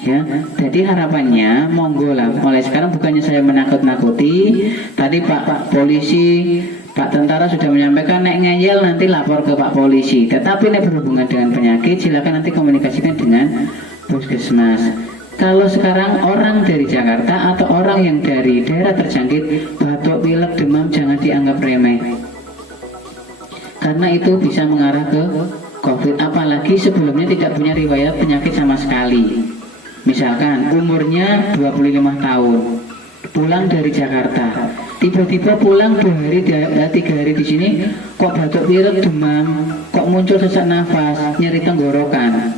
Ya, jadi harapannya monggo lah, mulai sekarang bukannya saya menakut-nakuti. Tadi Pak Polisi, Pak Tentara sudah menyampaikan nek ngeyel nanti lapor ke Pak Polisi. Tetapi nek berhubungan dengan penyakit silakan nanti komunikasikan dengan puskesmas. Kalau sekarang orang dari Jakarta atau orang yang dari daerah terjangkit batuk, pilek, demam jangan dianggap remeh. Karena itu bisa mengarah ke COVID, apalagi sebelumnya tidak punya riwayat penyakit sama sekali. Misalkan umurnya 25 tahun, pulang dari Jakarta, tiba-tiba pulang 2 hari, 3 hari di sini, kok batuk pilek, demam, kok muncul sesak nafas, nyeri tenggorokan,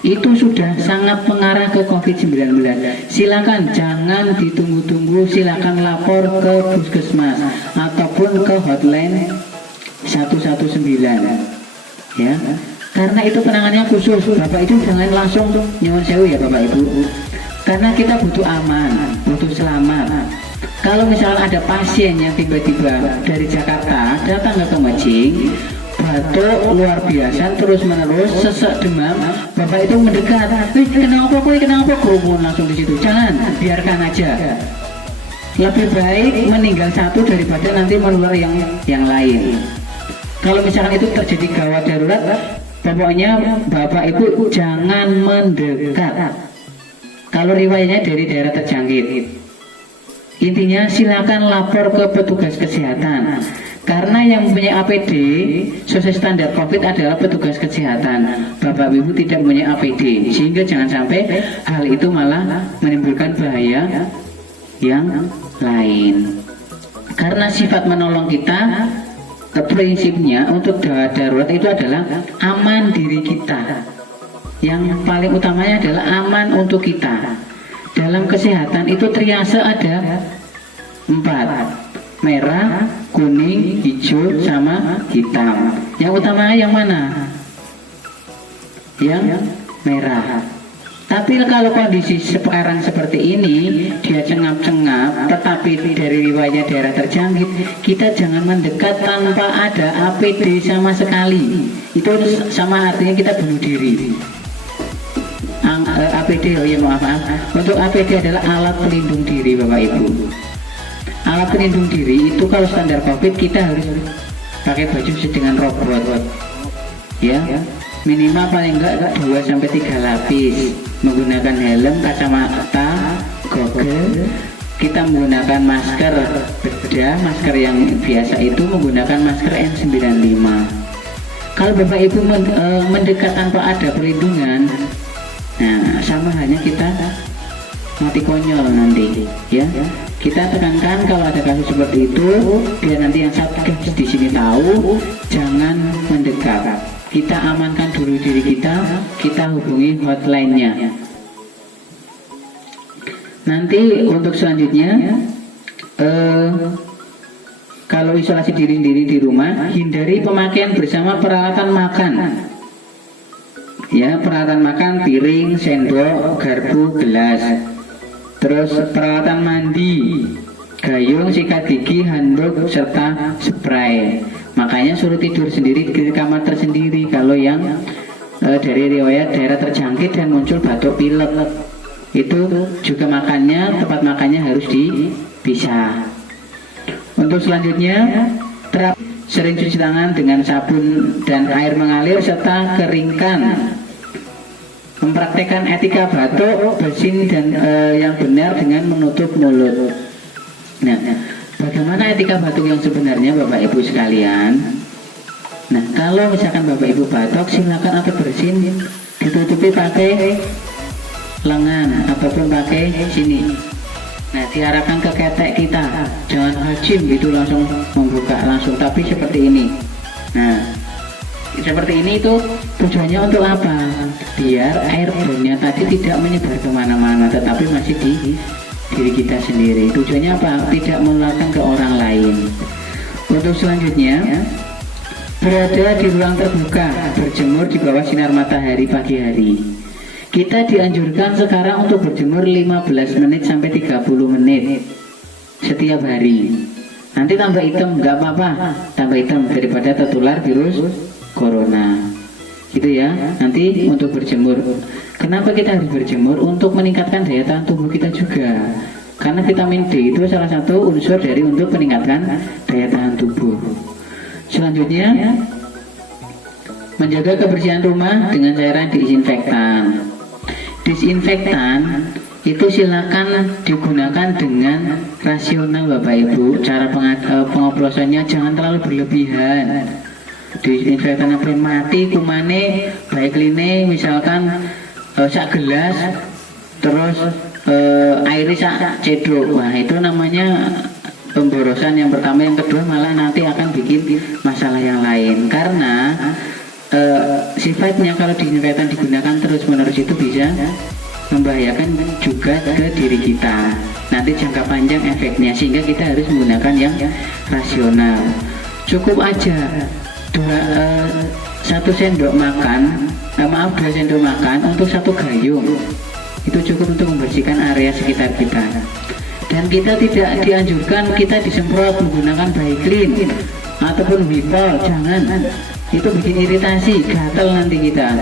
itu sudah sangat mengarah ke COVID-19. Silakan jangan ditunggu-tunggu, silakan lapor ke puskesmas ataupun ke hotline 119, ya. Karena itu penanganannya khusus. Bapak Ibu jangan langsung nyuwun sewu ya Bapak Ibu. Karena kita butuh aman, butuh selamat. Kalau misalnya ada pasien yang tiba-tiba dari Jakarta datang ke Kemejing, batuk luar biasa terus menerus, sesek, demam, Bapak itu mendekat. Kenapa kerumun langsung di situ? Jangan, biarkan aja. Lebih baik meninggal satu daripada nanti menular yang lain. Kalau misalkan itu terjadi gawat darurat, pokoknya Bapak Ibu jangan mendekat. Kalau riwayatnya dari daerah terjangkit, intinya silakan lapor ke petugas kesehatan. Karena yang mempunyai APD sesuai standar COVID adalah petugas kesehatan. Bapak Ibu tidak mempunyai APD, sehingga jangan sampai hal itu malah menimbulkan bahaya yang lain. Karena sifat menolong kita, prinsipnya untuk darurat itu adalah aman diri kita. Yang paling utamanya adalah aman untuk kita. Dalam kesehatan itu triase ada 4: merah, kuning, hijau, sama hitam. Yang utama yang mana? Yang merah. Tapi kalau kondisi sekarang seperti ini, dia cengap-cengap, tetapi dari riwayat daerah terjangkit, kita jangan mendekat tanpa ada APD sama sekali. Itu sama artinya kita bunuh diri. APD, oh ya maaf. Untuk APD adalah alat pelindung diri, Bapak Ibu. Alat pelindung diri itu kalau standar COVID kita harus pakai baju dengan robot, ya. Minimal paling enggak 2-3 lapis, menggunakan helm, kacamata, goggle. Kita menggunakan masker bedah, masker yang biasa itu menggunakan masker N95. Kalau Bapak Ibu mendekat tanpa ada perlindungan, nah sama hanya kita mati konyol nanti, ya. Kita tekankan kalau ada kasus seperti itu, biar nanti yang Satgas di sini tahu, jangan mendekat. Kita amankan dulu diri kita hubungi hotline-nya. Nanti untuk selanjutnya, kalau isolasi diri sendiri di rumah, hindari pemakaian bersama peralatan makan. Ya, peralatan makan, piring, sendok, garpu, gelas. Terus peralatan mandi, gayung, sikat gigi, handuk, serta spray. Makanya suruh tidur sendiri di kamar tersendiri kalau yang dari riwayat daerah terjangkit dan muncul batuk pilek. Itu juga makannya, tempat makannya harus dipisah. Untuk selanjutnya, sering cuci tangan dengan sabun dan air mengalir serta keringkan. Mempraktekkan etika batuk, bersin dan yang benar dengan menutup mulut. Nah, bagaimana etika batuk yang sebenarnya Bapak Ibu sekalian? Nah, kalau misalkan Bapak Ibu batuk, silakan atau bersin ditutupi pakai lengan ataupun pakai sini. Nah, diarahkan ke ketek kita, jangan hajim gitu langsung membuka langsung, tapi seperti ini. Nah, seperti ini itu tujuannya untuk apa? Biar airborne-nya tadi tidak menyebar kemana-mana, tetapi masih di diri kita sendiri. Tujuannya apa? Tidak menularkan ke orang lain. Untuk selanjutnya, berada di ruang terbuka, berjemur di bawah sinar matahari pagi hari. Kita dianjurkan sekarang untuk berjemur 15 menit sampai 30 menit setiap hari. Nanti tambah hitam, nggak apa-apa, tambah hitam daripada tertular virus corona. Gitu ya. Nanti untuk berjemur. Kenapa kita harus berjemur? Untuk meningkatkan daya tahan tubuh kita juga. Karena vitamin D itu salah satu unsur dari untuk meningkatkan daya tahan tubuh. Selanjutnya, menjaga kebersihan rumah dengan cairan disinfektan. Disinfektan itu silakan digunakan dengan rasional Bapak Ibu. Cara pengoplosannya jangan terlalu berlebihan. Disinfektan sampai mati kumane baik line misalkan sak gelas terus airnya sak cedok. Wah, itu namanya pemborosan yang pertama. Yang kedua malah nanti akan bikin masalah yang lain, karena sifatnya kalau disinfektan digunakan terus menerus itu bisa membahayakan juga ke diri kita nanti jangka panjang efeknya, sehingga kita harus menggunakan yang rasional. Cukup aja 2 sendok makan, 2 sendok makan untuk 1 gayung, itu cukup untuk membersihkan area sekitar kita. Dan kita tidak dianjurkan kita disemprot menggunakan Baiklin ataupun Wipol, jangan. Itu bikin iritasi, gatal nanti kita.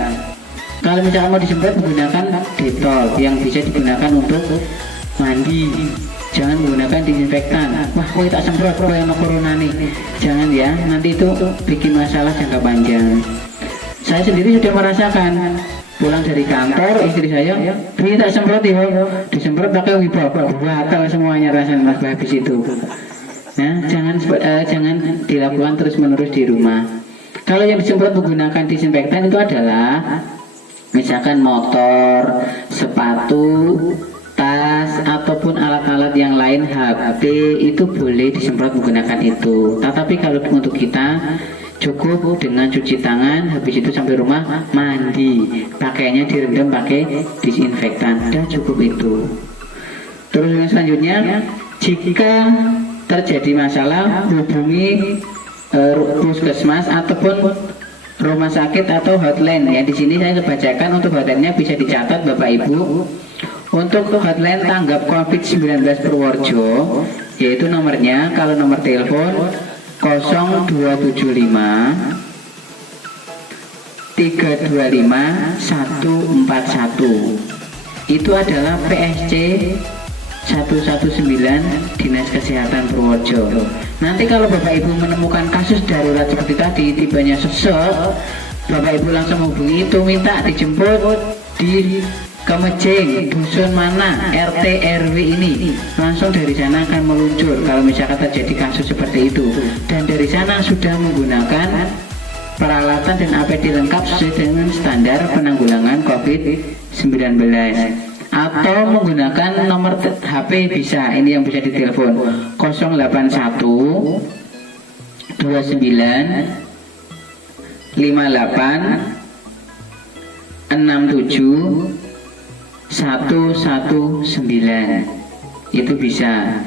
Kalau misalkan mau disemprot menggunakan Dettol yang bisa digunakan untuk mandi. Jangan menggunakan disinfektan. Wah, kok tak semprot, kok sama corona nih. Jangan ya, nanti itu bikin masalah jangka panjang. Saya sendiri sudah merasakan. Pulang dari kantor, istri saya, "Bi, tak semprot ya." Disemprot pakai Wipol, gatal semuanya rasanya mas habis itu. Nah, jangan dilakukan terus-menerus di rumah. Kalau yang disemprot menggunakan disinfektan itu adalah misalkan motor, sepatu, tas, ataupun alat-alat yang lain, HP, itu boleh disemprot menggunakan itu. Tetapi kalau untuk kita Cukup dengan cuci tangan, habis itu sampai rumah mandi, pakaiannya direndam pakai disinfektan, dan cukup itu. Terus yang selanjutnya, jika terjadi masalah hubungi puskesmas ataupun rumah sakit atau hotline. Ya, di sini saya bacakan untuk hotline-nya, bisa dicatat Bapak Ibu. Untuk hotline tanggap COVID-19 Purworejo, yaitu nomornya, kalau nomor telepon 0275 325 141. Itu adalah PSC 119 Dinas Kesehatan Purworejo. Nanti kalau Bapak Ibu menemukan kasus darurat seperti tadi, tibanya sesek, Bapak Ibu langsung hubungi itu, minta dijemput di Kemejing, dusun mana, RT RW ini, langsung dari sana akan meluncur kalau misalkan terjadi kasus seperti itu. Dan dari sana sudah menggunakan peralatan dan APD lengkap sesuai dengan standar penanggulangan COVID-19. Atau menggunakan nomor HP bisa, ini yang bisa ditelepon 081 29 58 67 119, itu bisa.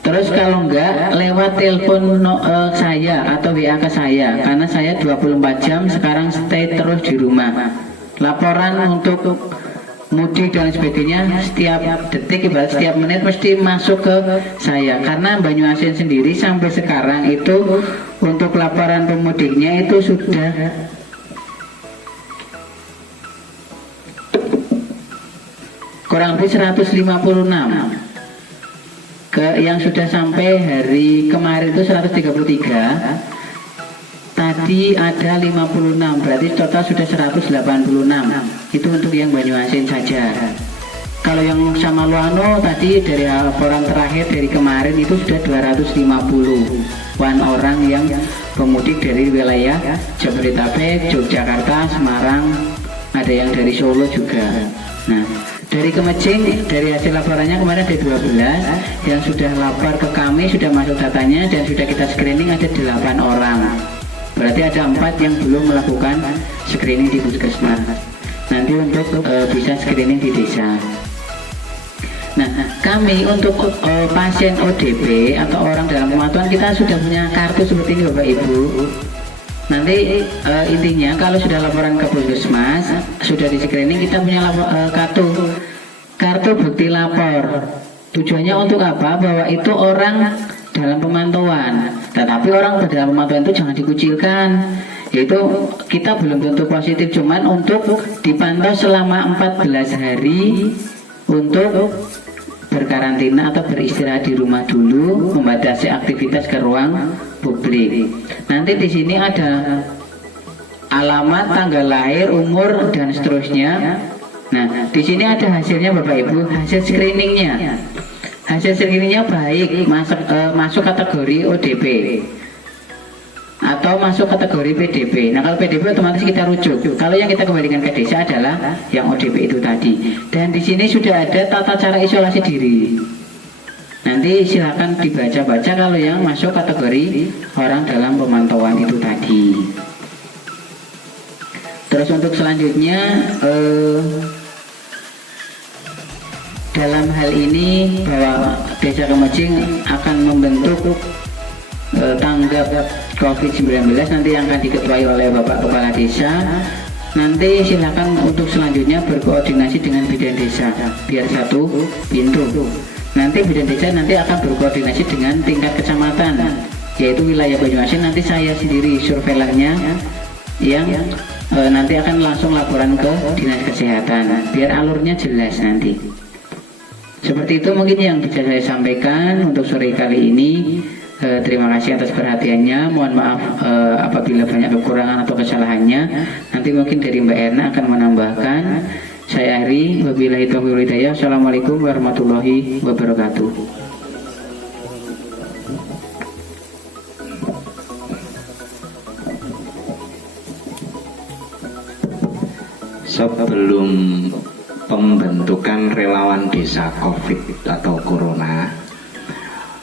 Terus kalau enggak, lewat telepon saya atau WA ke saya, karena saya 24 jam sekarang stay terus di rumah. Laporan untuk mudik dan sebagainya setiap detik, ibarat setiap menit mesti masuk ke saya, karena Banyuasin sendiri sampai sekarang itu untuk laporan pemudiknya itu sudah kurang lebih 156 yang sudah sampai hari kemarin itu 133, tadi ada 56, berarti total sudah 186. Itu untuk yang Banyuasin saja. Kalau yang sama Luano tadi dari laporan terakhir dari kemarin itu sudah 250 orang yang pemudik dari wilayah Jabodetabek, Yogyakarta, Semarang, ada yang dari Solo juga. Nah, dari Kemejing, dari hasil laporannya kemarin ada 12 yang sudah lapor ke kami, sudah masuk datanya dan sudah kita screening, ada 8 orang. Berarti ada 4 yang belum melakukan screening di puskesmas. Nanti untuk bisa screening di desa. Nah, kami untuk pasien ODP atau orang dalam pemantauan, kita sudah punya kartu seperti ini Bapak Ibu. Nanti intinya kalau sudah laporan ke puskesmas, sudah di screening, kita punya kartu bukti lapor. Tujuannya untuk apa? Bahwa itu orang dalam pemantauan. Tetapi orang dalam pemantauan itu jangan dikucilkan. Yaitu kita belum tentu positif, cuman untuk dipantau selama 14 hari untuk berkarantina atau beristirahat di rumah dulu, membatasi aktivitas ke ruang publik. Nanti di sini ada alamat, tanggal lahir, umur dan seterusnya. Nah, di sini ada hasilnya Bapak Ibu, hasil screeningnya. Hasil screeningnya baik, masuk kategori ODP atau masuk kategori PDP. Nah, kalau PDP otomatis kita rujuk. Kalau yang kita kembalikan ke desa adalah yang ODP itu tadi. Dan di sini sudah ada tata cara isolasi diri. Nanti silakan dibaca-baca kalau yang masuk kategori orang dalam pemantauan itu tadi. Terus untuk selanjutnya, dalam hal ini bahwa Desa Kemejing akan membentuk tanggap COVID-19 nanti yang akan diketuai oleh Bapak Kepala Desa. Nanti silakan untuk selanjutnya berkoordinasi dengan bidan desa biar satu pintu. Nanti bidan desa nanti akan berkoordinasi dengan tingkat kecamatan, yaitu wilayah Banyuasin. Nanti saya sendiri surveilannya yang nanti akan langsung laporan ke dinas kesehatan biar alurnya jelas nanti. Seperti itu mungkin yang bisa saya sampaikan untuk sore kali ini. Terima kasih atas perhatiannya. Mohon maaf apabila banyak kekurangan atau kesalahannya. Nanti mungkin dari Mbak Erna akan menambahkan. Saya Ari, wabillahi taufiq wal hidayah. Assalamualaikum warahmatullahi wabarakatuh. Sebelum pembentukan relawan desa COVID atau Corona,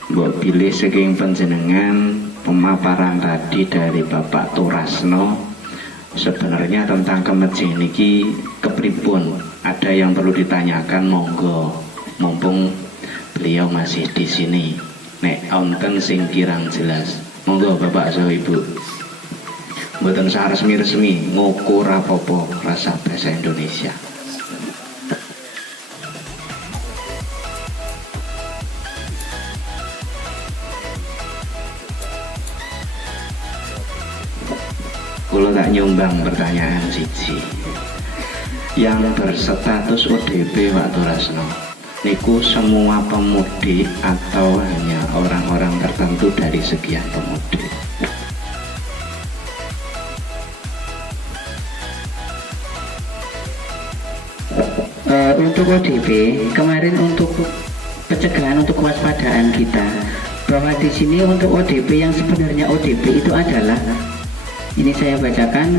mbok pilih saking panjenengan pemaparan tadi dari Bapak Turasno. Sebenarnya tentang kemeje niki kepripun, ada yang perlu ditanyakan, monggo, mumpung beliau masih di sini. Nek wonten sing kirang jelas, monggo Bapak saha Ibu. Mboten saresmi-resmi ngukur apa-apa rasa bahasa Indonesia. Kulo tak nyumbang pertanyaan siji. Yang berstatus ODP Pak Turasno, niku semua pemudik atau hanya orang-orang tertentu dari sekian pemudik? Untuk ODP kemarin, untuk pencegahan, untuk kewaspadaan kita, bahwa di sini untuk ODP yang sebenarnya ODP itu adalah, ini saya bacakan.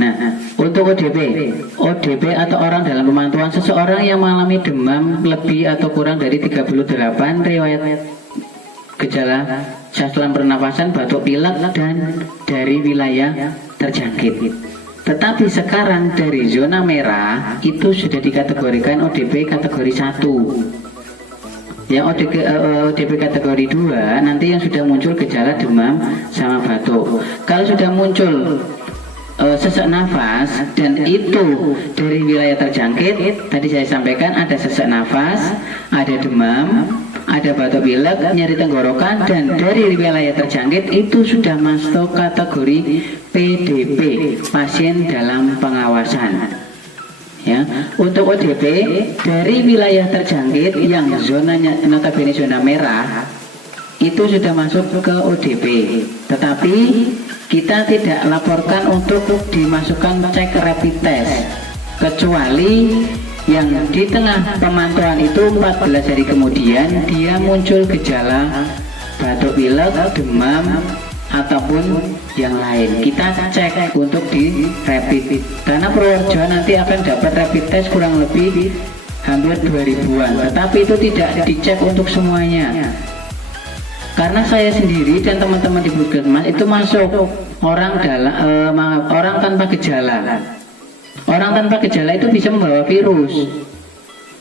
Nah, untuk ODP atau orang dalam pemantauan, seseorang yang mengalami demam lebih atau kurang dari 38, riwayat gejala saluran pernapasan, batuk pilek, dan dari wilayah terjangkit. Tetapi sekarang dari zona merah itu sudah dikategorikan ODP kategori 1. Yang ODP kategori 2 nanti yang sudah muncul gejala demam sama batuk. Kalau sudah muncul sesak nafas dan itu dari wilayah terjangkit, tadi saya sampaikan ada sesak nafas, ada demam, ada batuk pilek, nyeri tenggorokan, dan dari wilayah terjangkit itu sudah masuk kategori PDP, pasien dalam pengawasan. Ya, untuk ODP dari wilayah terjangkit yang zonanya notabene zona merah itu sudah masuk ke ODP, tetapi kita tidak laporkan untuk dimasukkan cek rapid test, kecuali yang di tengah pemantauan itu 14 hari kemudian dia muncul gejala batuk pilek, demam, ataupun yang lain, kita cek untuk di rapid. Karena Purworejo nanti akan dapat rapid test kurang lebih hampir 2000-an, tetapi itu tidak dicek untuk semuanya. Karena saya sendiri dan teman-teman di Puskesmas itu masuk orang tanpa gejala. Orang tanpa gejala itu bisa membawa virus,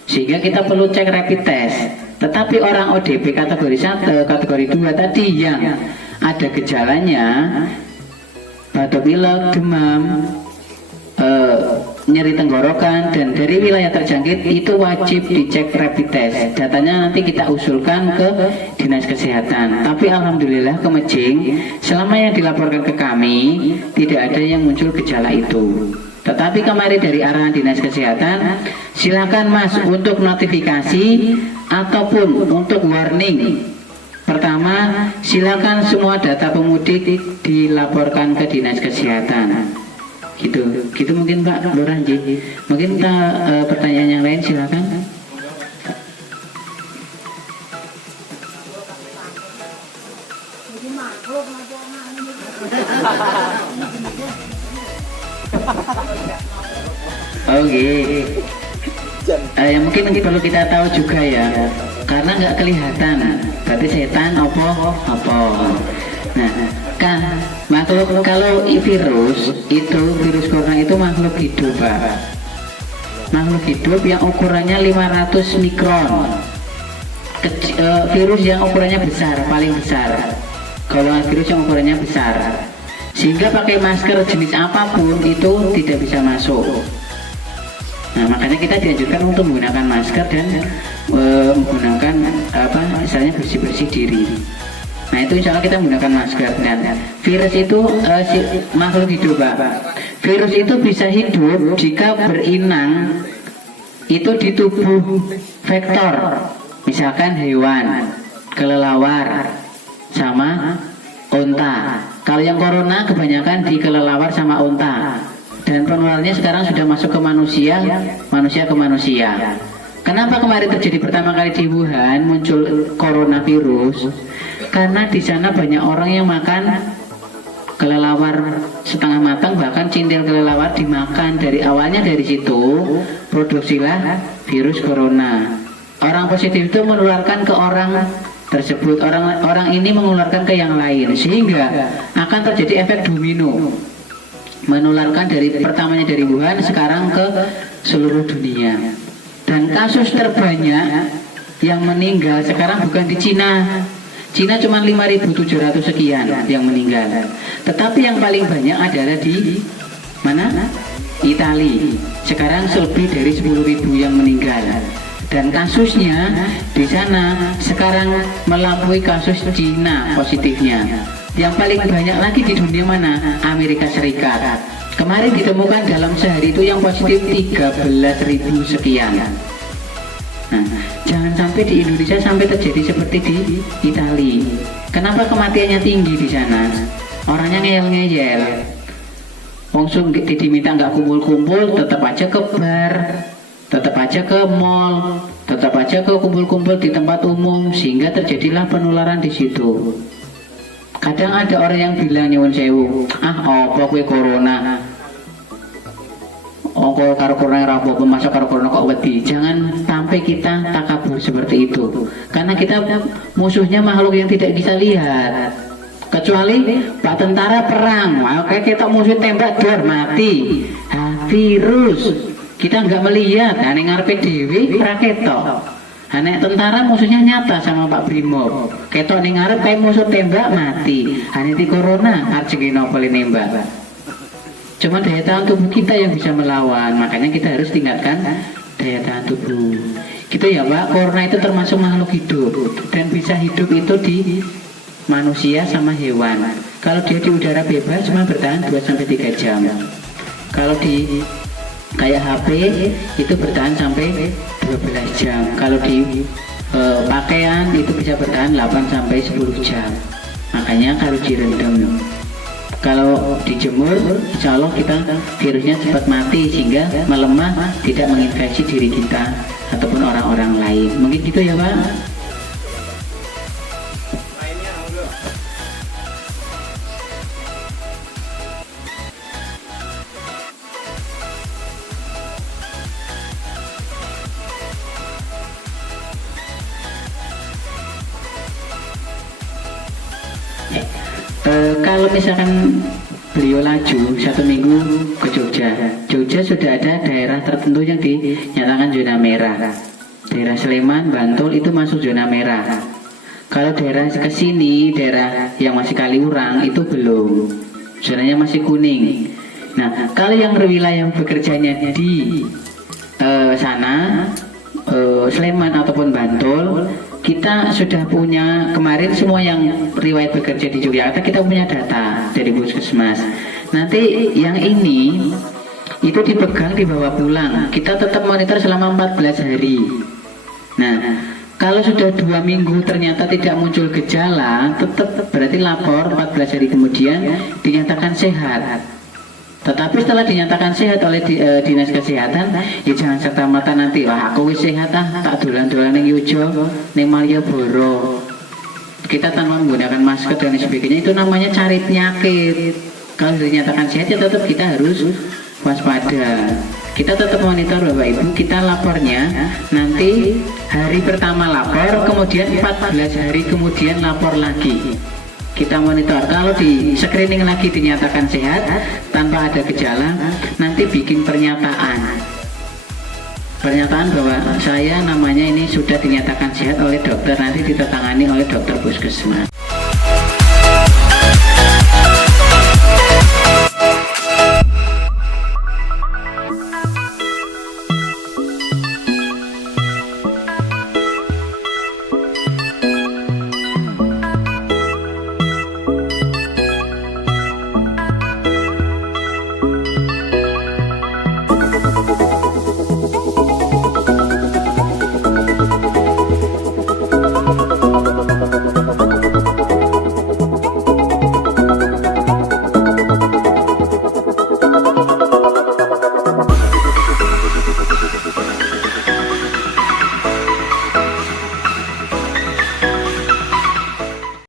sehingga kita perlu cek rapid test. Tetapi orang ODP kategori 1, kategori 2 tadi yang ada gejalanya batuk pilek, demam, nyeri tenggorokan, dan dari wilayah terjangkit itu wajib dicek rapid test. Datanya nanti kita usulkan ke Dinas Kesehatan. Tapi alhamdulillah Kemejing selama yang dilaporkan ke kami tidak ada yang muncul gejala itu. Tetapi kemarin dari arahan Dinas Kesehatan, silakan Mas untuk notifikasi ataupun untuk warning. Pertama, silakan semua data pemudik dilaporkan ke Dinas Kesehatan. Gitu mungkin Pak Lurah. Mungkin kita pertanyaan yang lain silakan. Oke. Mungkin perlu kita tahu juga ya, karena nggak kelihatan. Berarti setan opo. Nah, makhluk, kalau virus corona itu makhluk hidup, Pak. Makhluk hidup yang ukurannya 500 mikron. Virus yang ukurannya besar, paling besar. Golongan virus yang ukurannya besar. Sehingga pakai masker jenis apapun itu tidak bisa masuk. Nah, makanya kita dianjurkan untuk menggunakan masker dan menggunakan misalnya bersih-bersih diri. Nah, itu insya Allah kita menggunakan masker. Dan virus itu makhluk hidup, Pak. Virus itu bisa hidup jika berinang itu di tubuh vektor, misalkan hewan, kelelawar, sama unta. Kalau yang corona kebanyakan di kelelawar sama unta. Dan penularannya sekarang sudah masuk ke manusia ke manusia. Kenapa kemarin terjadi pertama kali di Wuhan muncul coronavirus? Karena di sana banyak orang yang makan kelelawar setengah matang, bahkan cintil kelelawar dimakan. Dari awalnya dari situ produksilah virus corona. Orang positif itu menularkan ke orang tersebut, orang ini mengeluarkan ke yang lain, sehingga akan terjadi efek domino, menularkan dari pertamanya dari Wuhan sekarang ke seluruh dunia. Dan kasus terbanyak yang meninggal sekarang bukan di Cina. Cina cuma 5.700 sekian yang meninggal, tetapi yang paling banyak adalah di mana? Italia. Sekarang lebih dari 10.000 yang meninggal. Dan kasusnya di sana sekarang melampaui kasus Cina positifnya. Yang paling banyak lagi di dunia mana? Amerika Serikat. Kemarin ditemukan dalam sehari itu yang positif 13.000 sekian. Nah, jangan sampai di Indonesia sampai terjadi seperti di Italia. Kenapa kematiannya tinggi di sana? Orangnya ngeyel-ngeyel. Langsung diminta nggak kumpul-kumpul, tetap aja ke bar, tetap aja ke mall, tetap aja ke kumpul-kumpul di tempat umum, sehingga terjadilah penularan di situ. Kadang ada orang yang bilang nyuwun sewu, apa kue corona? Kalau karo corona rapo masuk karo corona kok wedi. Jangan sampai kita takabur seperti itu. Karena kita musuhnya makhluk yang tidak bisa lihat. Kecuali Pak tentara perang, kayak kita musuh tembak dor mati. Virus kita nggak melihat, ane ngarepe dhewe ora ketok. Nek tentara musuhnya nyata sama Pak Brimob. Ketok ning ngarep kayak musuh tembak mati. Ane di corona arjenge nopo nembak. Cuma daya tahan tubuh kita yang bisa melawan. Makanya kita harus tingkatkan daya tahan tubuh kita ya Pak. Corona itu termasuk makhluk hidup dan bisa hidup itu di manusia sama hewan. Kalau dia di udara bebas cuma bertahan 2-3 jam. Kalau di kayak HP itu bertahan sampai 12 jam. Kalau di pakaian itu bisa bertahan 8-10 jam. Makanya kalau direndam, kalau dijemur, insya Allah kita virusnya cepat mati sehingga melemah, tidak menginfeksi diri kita ataupun orang-orang lain. Mungkin gitu ya Pak. Kalau misalkan beliau laju 1 minggu ke Jogja sudah ada daerah tertentu yang dinyatakan zona merah. Daerah Sleman, Bantul itu masuk zona merah. Kalau daerah kesini, daerah yang masih Kaliurang itu belum, zonanya masih kuning. Nah, kalau yang wilayah bekerjanya di sana, Sleman ataupun Bantul, kita sudah punya kemarin semua yang riwayat bekerja di Yogyakarta, kita punya data dari Puskesmas. Nanti yang ini itu dipegang, dibawa pulang, kita tetap monitor selama 14 hari. Nah, kalau sudah 2 minggu ternyata tidak muncul gejala, tetap berarti lapor 14 hari kemudian dinyatakan sehat. Tetapi setelah dinyatakan sehat oleh dinas kesehatan, ya jangan serta-merta nanti, wah aku wis sehat tak dolan-dolan ning Yojo, ning Malioboro. Kita tanpa menggunakan masker dan sebagainya, itu namanya cari penyakit. Kalau dinyatakan sehat ya tetap kita harus waspada. Kita tetap monitor Bapak Ibu, kita lapornya nanti hari pertama lapor, kemudian 14 hari kemudian lapor lagi. Kita monitor, kalau di screening lagi dinyatakan sehat tanpa ada gejala, nanti bikin pernyataan bahwa saya namanya ini sudah dinyatakan sehat oleh dokter, nanti ditandatangani oleh dokter Puskesmas.